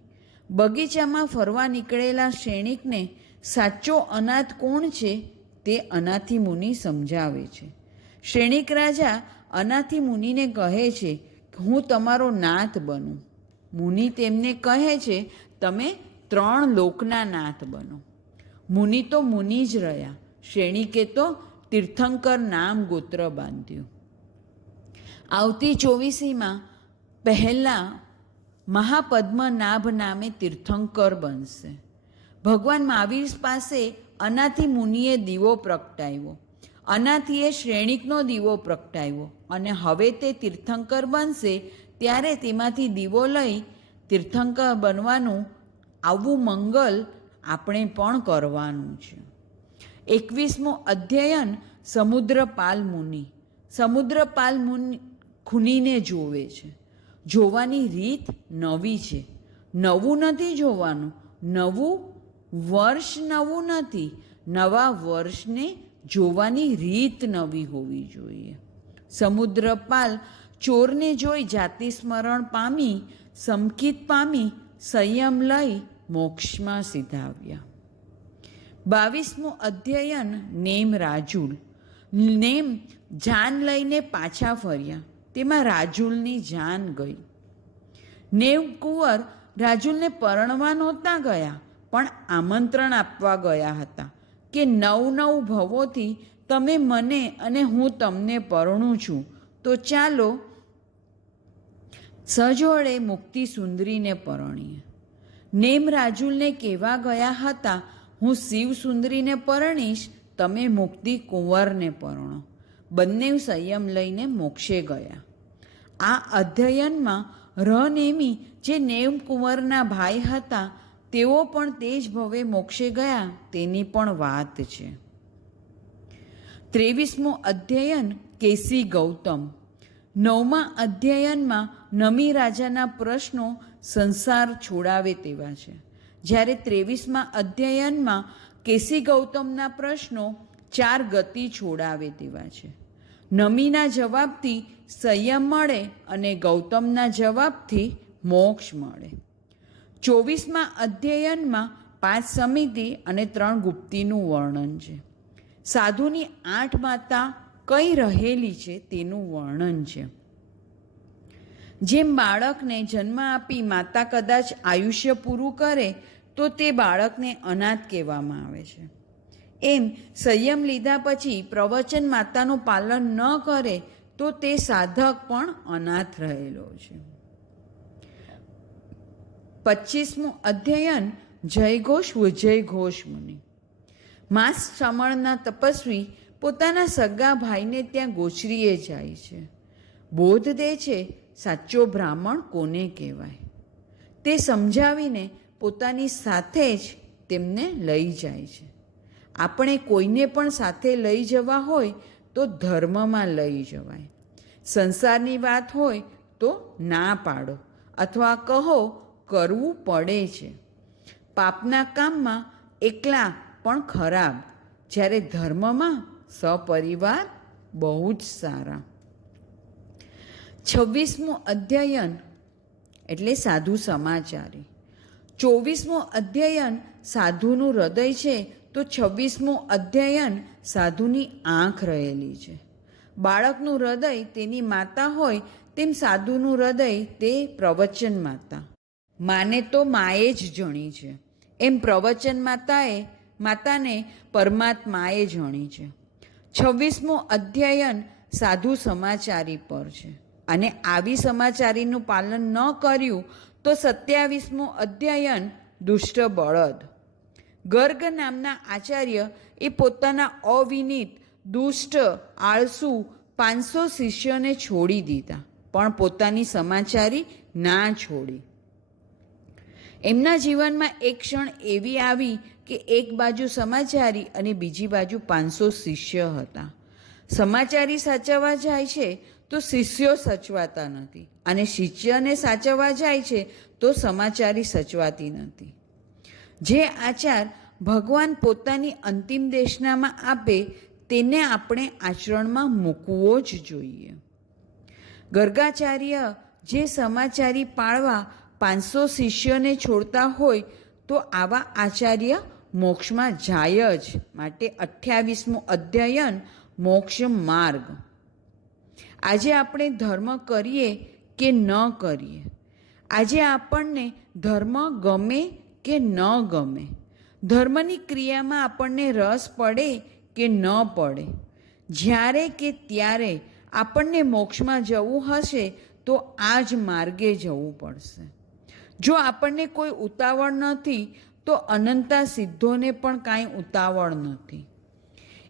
બગીચામાં ફરવા નીકળેલા સૈનિકને સાચો અનાથ કોણ છે તે અનાથી મુનિ સમજાવે છે. સૈનિક રાજા અનાથી મુનિને કહે છે, હું તમારો નાથ બનું. મુનિ તેમને કહે છે, તમે 3 લોકના નાથ બનો. મુનિ તો મુનિ જ રહ્યા, સૈનિકે તો તીર્થંકર નામ ગોત્ર બાંધ્યું. આવતી 24મીમાં પહેલાં મહાપદ્મનાભ નામે તીર્થંકર બનશે. ભગવાન મહાવીર પાસે અનાથી મુનિએ દીવો પ્રગટાવ્યો. અનાથીએ શ્રેણિકનો દીવો પ્રગટાવ્યો અને હવે તે તીર્થંકર બનશે ત્યારે તેમાંથી દીવો લઈ તીર્થંકર બનવાનું આવું મંગલ આપણે પણ કરવાનું છે. 21મું અધ્યયન સમુદ્રપાલ મુનિ. સમુદ્રપાલ મુનિ ખૂનીને જોવે છે. જોવાની રીત નવી છે. નવું નથી જોવાનું, નવું વર્ષ નવું નથી, નવા વર્ષને જોવાની રીત નવી હોવી જોઈએ. સમુદ્રપાલ ચોરને જોઈ જાતિ સ્મરણ પામી, સમકિત પામી, સંયમ લઈ મોક્ષમાં સિધાવ્યા. 22મું અધ્યયન નેમ રાજુલ. નેમ જાન લઈને પાછા ફર્યા, તેમાં રાજુલની જાન ગઈ. નેમ કુંવર રાજુલને પરણવા નહોતા ગયા, પણ આમંત્રણ આપવા ગયા હતા કે 9 ભવોથી તમે મને અને હું તમને પરણું છું, તો ચાલો સજોડે મુક્તિ સુંદરીને પરણીએ. નેમ રાજુલને કહેવા ગયા હતા, હું શિવ સુંદરીને પરણીશ, તમે મુક્તિ કુંવરને પરણો. બંને સંયમ લઈને મોક્ષે ગયા. આ અધ્યયનમાં રનેમી જે નેમ કુંવરના ભાઈ હતા તેઓ પણ તે જ ભવે મોક્ષે ગયા તેની પણ વાત છે. 23મું અધ્યયન કેસી ગૌતમ. 9મા અધ્યયનમાં નમી રાજાના પ્રશ્નો સંસાર છોડાવે તેવા છે, જ્યારે 23મા અધ્યયનમાં કેસી ગૌતમના પ્રશ્નો 4 ગતિ છોડાવે તેવા છે. નમીના જવાબથી સંયમ મળે અને ગૌતમના જવાબથી મોક્ષ મળે. 24મા અધ્યયનમાં 5 સમિતિ અને 3 ગુપ્તીનું વર્ણન છે. સાધુની 8 માતા કઈ રહેલી છે તેનું વર્ણન છે. જેમ બાળકને જન્મ આપી માતા કદાચ આયુષ્ય પૂરું કરે તો તે બાળકને અનાથ કહેવામાં આવે છે. એમ સંયમ લીધા પછી પ્રવચન માતાનું પાલન ન કરે તો તે સાધક પણ અનાથ રહેલો છે. 25મું અધ્યયન જયઘોષ વિજયઘોષ મુનિ. માસ શ્રમણના તપસ્વી પોતાના સગા ભાઈને ત્યાં ગોચરીએ જાય છે. બોધ દે છે સાચો બ્રાહ્મણ કોને કહેવાય. તે સમજાવીને પોતાની સાથે જ તેમને લઈ જાય છે. આપણે કોઈને પણ સાથે લઈ જવા હોય તો ધર્મમાં લઈ જવાય. સંસારની વાત હોય તો ના પાડો અથવા કહો કરવું પડે છે. પાપના કામમાં એકલા પણ ખરાબ, જ્યારે ધર્મમાં સપરિવાર બહુ જ સારા. 26મું અધ્યયન એટલે સાધુ સમાચારી. 24મું અધ્યયન સાધુનું હૃદય છે તો 26મું અધ્યયન સાધુની આંખ રહેલી છે. બાળકનું હૃદય તેની માતા હોય તેમ સાધુનું હૃદય તે પ્રવચન માતા. માને તો માએ જ જણી છે એમ પ્રવચન માતાને પરમાત્માએ જણી છે. 26મું અધ્યયન સાધુ સમાચારી પર છે અને આવી સમાચારીનું પાલન ન કર્યું તો 27મું અધ્યયન દુષ્ટ બળદ. ગર્ગ નામના આચાર્ય એ પોતાના અવિનીત, દુષ્ટ, આળસુ 500 શિષ્યોને છોડી દીધા, પણ પોતાની સમાચારી ના છોડી. એમના જીવનમાં એક ક્ષણ એવી આવી કે એક બાજુ સમાચારી અને બીજી બાજુ 500 શિષ્ય હતા. સમાચારી સાચવવા જાય છે તો શિષ્યો સચવાતા નથી, અને શિષ્યને સાચવવા જાય છે તો સમાચારી સચવાતી નથી. જે આચાર ભગવાન પોતાની અંતિમ દેશનામાં આપે તેને આપણે આચરણમાં મૂકવો જ જોઈએ. ગર્ગાચાર્ય જે સમાચારી પાળવા 500 શિષ્યોને છોડતા હોય તો આવા આચાર્ય મોક્ષમાં જાય જ. માટે 28મું અધ્યયન મોક્ષ માર્ગ. આજે આપણે ધર્મ કરીએ કે ન કરીએ, આજે આપણને ધર્મ ગમે કે ન ગમે, ધર્મની ક્રિયામાં આપણને રસ પડે કે ન પડે, જ્યારે કે ત્યારે આપણને મોક્ષમાં જવું હશે તો આ જ માર્ગે જવું પડશે. જો આપણને કોઈ ઉતાવળ નથી તો અનંતા સિદ્ધોને પણ કાંઈ ઉતાવળ નથી.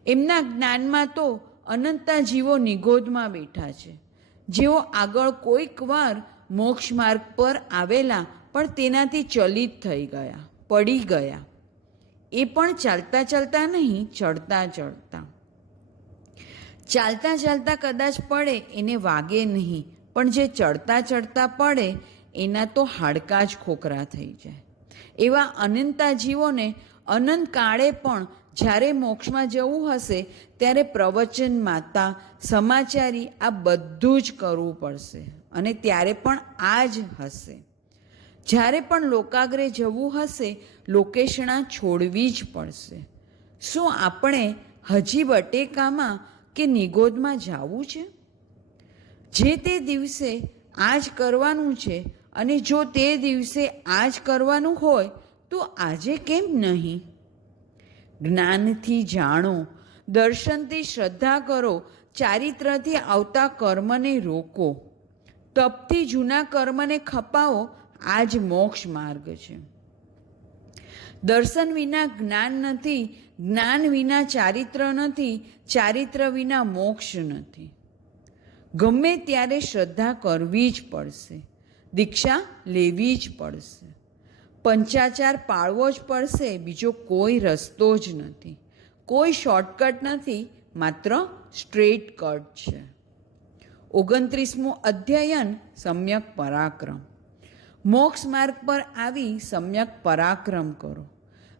એમના જ્ઞાનમાં તો અનંતા જીવો નિગોદમાં બેઠા છે, જેઓ આગળ કોઈક વાર મોક્ષ માર્ગ પર આવેલા પણ તેનાથી ચલિત થઈ ગયા, પડી ગયા. એ પણ ચાલતા ચાલતા નહીં, ચડતા ચડતા. ચાલતા ચાલતા કદાચ પડે એને વાગે નહીં, પણ જે ચડતા ચડતા પડે એના તો હાડકાં જ ખોખરા થઈ જાય. એવા અનંતા જીવોને અનંત કાળે પણ જ્યારે મોક્ષમાં જવું હશે ત્યારે પ્રવચન માતા, સમાચારી આ બધું જ કરવું પડશે, અને ત્યારે પણ આ જ હશે. જ્યારે પણ લોકાગ્રે જવું હશે લોકેશણા છોડવી જ પડશે. શું આપણે હજી બટેકામાં કે નિગોદમાં જવું છે? જે તે દિવસે આ જ કરવાનું છે, અને જો તે દિવસે આ જ કરવાનું હોય તો આજે કેમ નહીં? જ્ઞાનથી જાણો, દર્શનથી શ્રદ્ધા કરો, ચારિત્રથી આવતા કર્મને રોકો, તપથી જૂના કર્મને ખપાવો. આ જ મોક્ષ માર્ગ છે. દર્શન વિના જ્ઞાન નથી, જ્ઞાન વિના ચારિત્ર નથી, ચારિત્ર વિના મોક્ષ નથી. ગમે ત્યારે શ્રદ્ધા કરવી જ પડશે, દીક્ષા લેવી જ પડશે, પંચાચાર પાળવો જ પડશે. બીજો કોઈ રસ્તો જ નથી, કોઈ શોર્ટકટ નથી, માત્ર સ્ટ્રેટ કટ છે. 29મું અધ્યયન સમ્યક પરાક્રમ. મોક્ષ માર્ગ પર આવી સમ્યક પરાક્રમ કરો.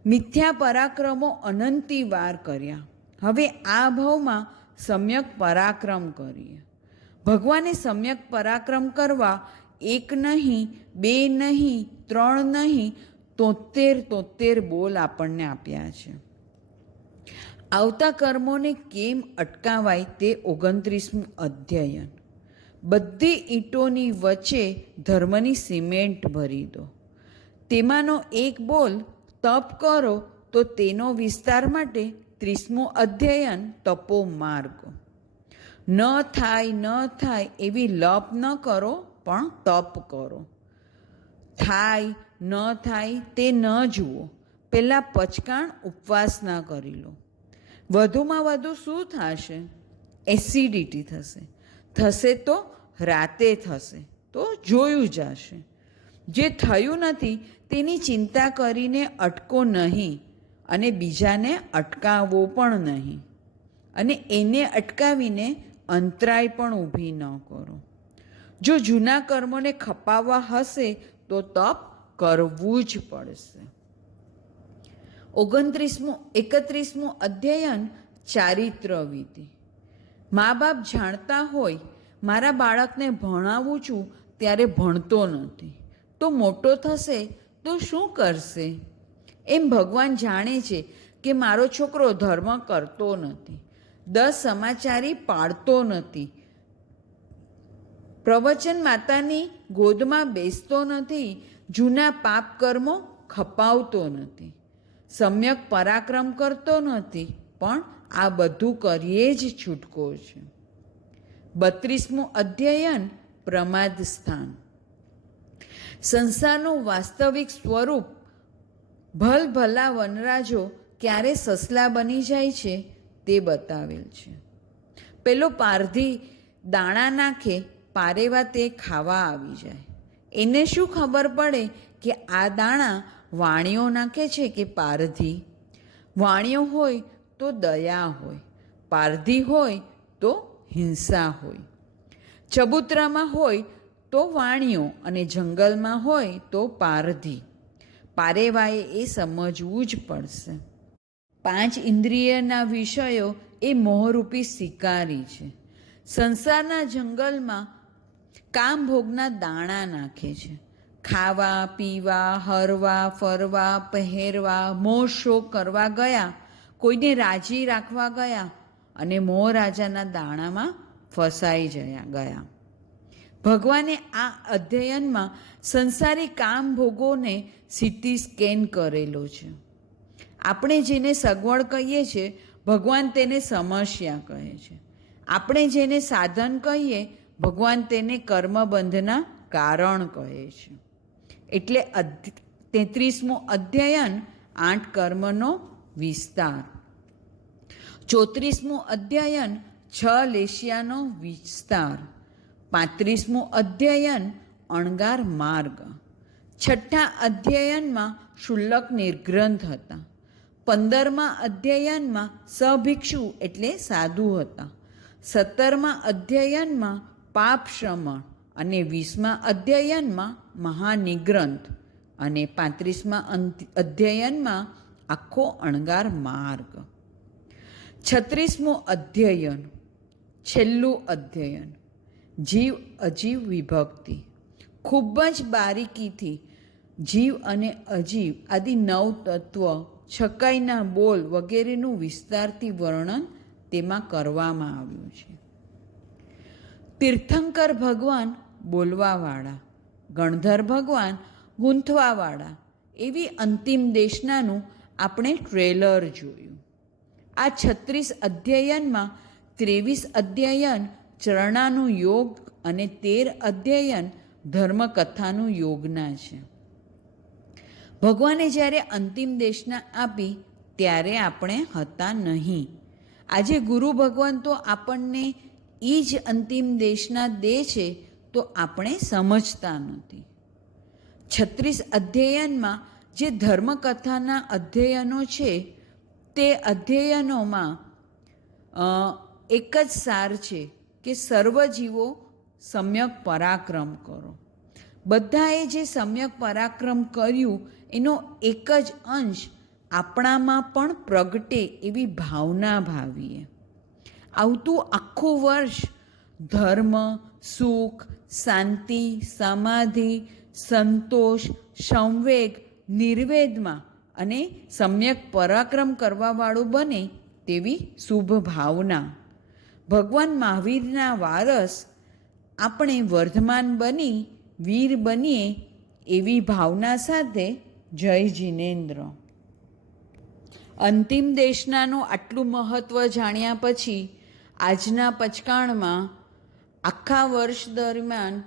મિથ્યા પરાક્રમો અનંતી વાર કર્યા, હવે આ ભાવમાં સમ્યક પરાક્રમ કરીએ. ભગવાને સમ્યક પરાક્રમ કરવા 1 નહીં, 2 નહીં, 3 નહીં, 73 બોલ આપણને આપ્યા છે. આવતા કર્મોને કેમ અટકાવાય તે 29મું અધ્યયન. બધી ઈંટોની વચ્ચે ધર્મની સિમેન્ટ ભરી દો. તેમાંનો એક બોલ તપ કરો તો તેનો વિસ્તાર માટે 30મું અધ્યયન તપો માર્ગ. ન થાય એવી લપ ન કરો, પણ તપ કરો. થાય ન થાય તે ન જુઓ, પહેલાં પચકાણ ઉપવાસના કરી લો. વધુમાં વધુ શું થશે? એસિડિટી થશે તો રાતે થશે, તો જોયું જશે. જે થયું નથી તેની ચિંતા કરીને અટકો નહીં, અને બીજાને અટકાવવો પણ નહીં, અને એને અટકાવીને અંતરાય પણ ઊભી ન કરો. જો જૂના કર્મોને ખપાવવા હશે તો તપ કરવું જ પડશે. 31મું અધ્યયન ચારિત્ર વિધિ. મા બાપ જાણતા હોય મારા બાળકને ભણાવું છું ત્યારે ભણતો નથી, તો મોટો થશે તો શું કરશે? એમ ભગવાન જાણે છે કે મારો છોકરો ધર્મ કરતો નથી, 10 સમાચારી પાળતો નથી, પ્રવચન માતાની ગોદમાં બેસતો નથી, જૂના પાપ કર્મો ખપાવતો નથી, સમ્યક પરાક્રમ કરતો નથી, પણ આ બધું કરીએ જ છૂટકો છે. 32મું અધ્યયન પ્રમાદ સ્થાન. સંસારનું વાસ્તવિક સ્વરૂપ ભલભલા વનરાજો ક્યારે સસલા બની જાય છે તે બતાવેલ છે. પેલો પારધી દાણા નાખે, પારેવા તે ખાવા આવી જાય. એને શું ખબર પડે કે આ દાણા વાણિયો નાખે છે કે પારધી? વાણિયો હોય તો દયા હોય, પારધી હોય તો હિંસા હોય. ચબૂતરામાં હોય તો વાણિયો અને જંગલમાં હોય તો પારધી. પારેવાએ એ સમજવું જ પડશે. 5 ઇન્દ્રિયના વિષયો એ મોહરૂપી શિકારી છે. સંસારના જંગલમાં કામભોગના દાણા નાખે છે. ખાવા પીવા, હરવા ફરવા, પહેરવા, મોહ શોખ કરવા ગયા, કોઈને રાજી રાખવા ગયા અને મોહ રાજાના દાણામાં ફસાઈ ગયા. ભગવાને આ અધ્યયનમાં સંસારી કામભોગોને સીટી સ્કેન કરેલો છે. આપણે જેને સગવડ કહીએ છીએ, ભગવાન તેને સમસ્યા કહે છે. આપણે જેને સાધન કહીએ, ભગવાન તેને કર્મબંધના કારણ કહે છે. એટલે 33મું અધ્યયન 8 કર્મનો વિસ્તાર. 34મું અધ્યયન 6 લેશિયાનો વિસ્તાર. 35મું અધ્યયન અણગાર માર્ગ. 6ઠ્ઠા અધ્યયનમાં શુલ્લક નિર્ગ્રંથ હતા. 15મા અધ્યયનમાં સભિક્ષુ એટલે સાધુ હતા. 17મા અધ્યયનમાં પાપ શ્રમણ અને 20મા અધ્યયનમાં મહાનિગ્રંથ અને 35મા અધ્યયનમાં આખો અણગાર માર્ગ. 36મું અધ્યયન, છેલ્લું અધ્યયન, જીવ અજીવ વિભક્તિ. ખૂબ જ બારીકીથી જીવ અને અજીવ આદિ 9 તત્વ, છકાઈના બોલ વગેરેનું વિસ્તારથી વર્ણન તેમાં કરવામાં આવ્યું છે. તીર્થંકર ભગવાન બોલવાવાળા, ગણધર ભગવાન ગૂંથવાવાળા, એવી અંતિમ દેશનાનું આપણે ટ્રેલર જોયું. આ 36 અધ્યયનમાં 23 અધ્યયન ચરણાનું યોગ અને 13 અધ્યયન ધર્મકથાનું યોગના છે. ભગવાને જ્યારે અંતિમ દેશના આપી ત્યારે આપણે હતા નહીં. આજે ગુરુ ભગવાન તો આપણને એ જ અંતિમ દેશના દે છે, તો આપણે સમજતા નથી. 36 અધ્યયનમાં જે ધર્મકથાના અધ્યયનો છે, તે અધ્યયનોમાં એક જ સાર છે કે સર્વ જીવો સમ્યક પરાક્રમ કરો. બધાએ જે સમ્યક પરાક્રમ કર્યું એનો એક જ અંશ આપણામાં પણ પ્રગટે એવી ભાવના ભાવીએ. આવતું આખું વર્ષ ધર્મ, સુખ, શાંતિ, સમાધિ, સંતોષ, સંવેગ, નિર્વેદમાં અને સમ્યક પરાક્રમ કરવાવાળું બને તેવી શુભ ભાવના. ભગવાન મહાવીરના વારસ આપણે વર્ધમાન બની વીર બનીએ એવી ભાવના સાથે. જય જિનેન્દ્ર. અંતિમ દેશનાનું આટલું મહત્ત્વ જાણ્યા પછી આજના પચકાણમાં આખા વર્ષ દરમિયાન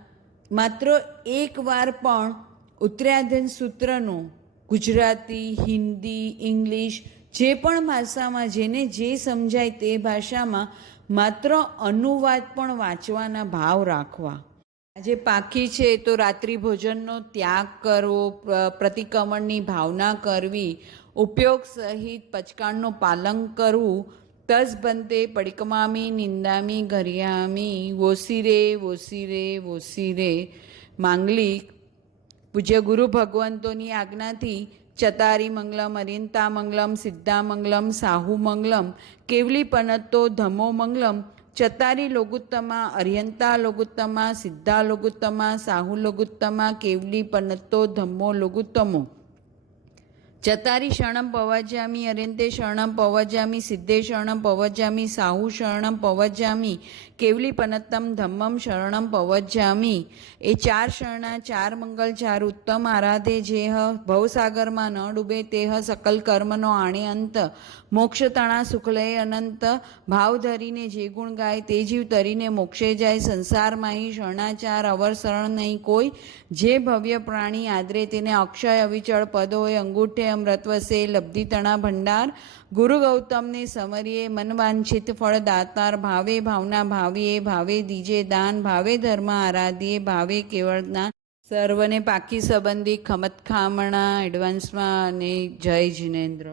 માત્ર એક વાર પણ ઉત્તરાધ્યન સૂત્રનું ગુજરાતી, હિન્દી, ઇંગ્લિશ જે પણ ભાષામાં જેને જે સમજાય તે ભાષામાં માત્ર અનુવાદ પણ વાંચવાના ભાવ રાખવા. આજે પાકી છે તો રાત્રિ ભોજનનો ત્યાગ કરવો, પ્રતિક્રમણની ભાવના કરવી, ઉપયોગ સહિત પચકાણનું પાલન કરવું. તસ બંતે પડિકમામી નિંદામી ઘરિયામી વોસીરે વોસીરે વોસીરે. માંગલિક પૂજ્ય ગુરુ ભગવંતોની આજ્ઞાથી ચતારી મંગલમ, અરિયંતા મંગલમ, સિદ્ધા મંગલમ, સાહુ મંગલમ, કેવલી પનત્તો ધમો મંગલમ. ચતારી લોગુત્તમા, અરિયંતા લોગુત્તમા, સિદ્ધા લોગુત્તમા, સાહુ લોગુત્તમા, કેવલી પનત્તો ધમ્મો લોગુત્તમો. ચતારી શરણમ પવજ્જામી, અરિયંતે શરણમ પવજ્જામી, સિદ્ધે શરણમ પવજ્જામી, સાહુ શરણમ પવજ્જામી, કેવલી પનત્તમ ધમ્મમ શરણમ પવજ્જામી. એ ચાર શરણા, ચાર મંગલ, ચાર ઉત્તમ આરાધે જેહ. ભવસાગરમાં ન ડૂબે તેહ, સકલ કર્મનો આણે અંત. મોક્ષ તણા સુખલય અનંત. ભાવ ધરીને જે ગુણ ગાય તે જીવ તરીને મોક્ષે જાય. સંસારમાં અહીં શરણાચાર અવર શરણ નહીં કોઈ. જે ભવ્ય પ્રાણી આદરે તેને અક્ષય અવિચળ પદ હોય. અંગૂઠે અમૃત વસે, લબ્ધિ તણા ભંડાર. ગુરુ ગૌતમને સમરીએ, મન વાંછિત ફળ દાતાર. ભાવે ભાવના ભાવીએ, ભાવે દીજે દાન. ભાવે ધર્મ આરાધીએ, ભાવે કેવળ જ્ઞાન. સર્વને પાકી સંબંધી ખમત ખામણા એડવાન્સમાં. અને જય જિનેન્દ્ર.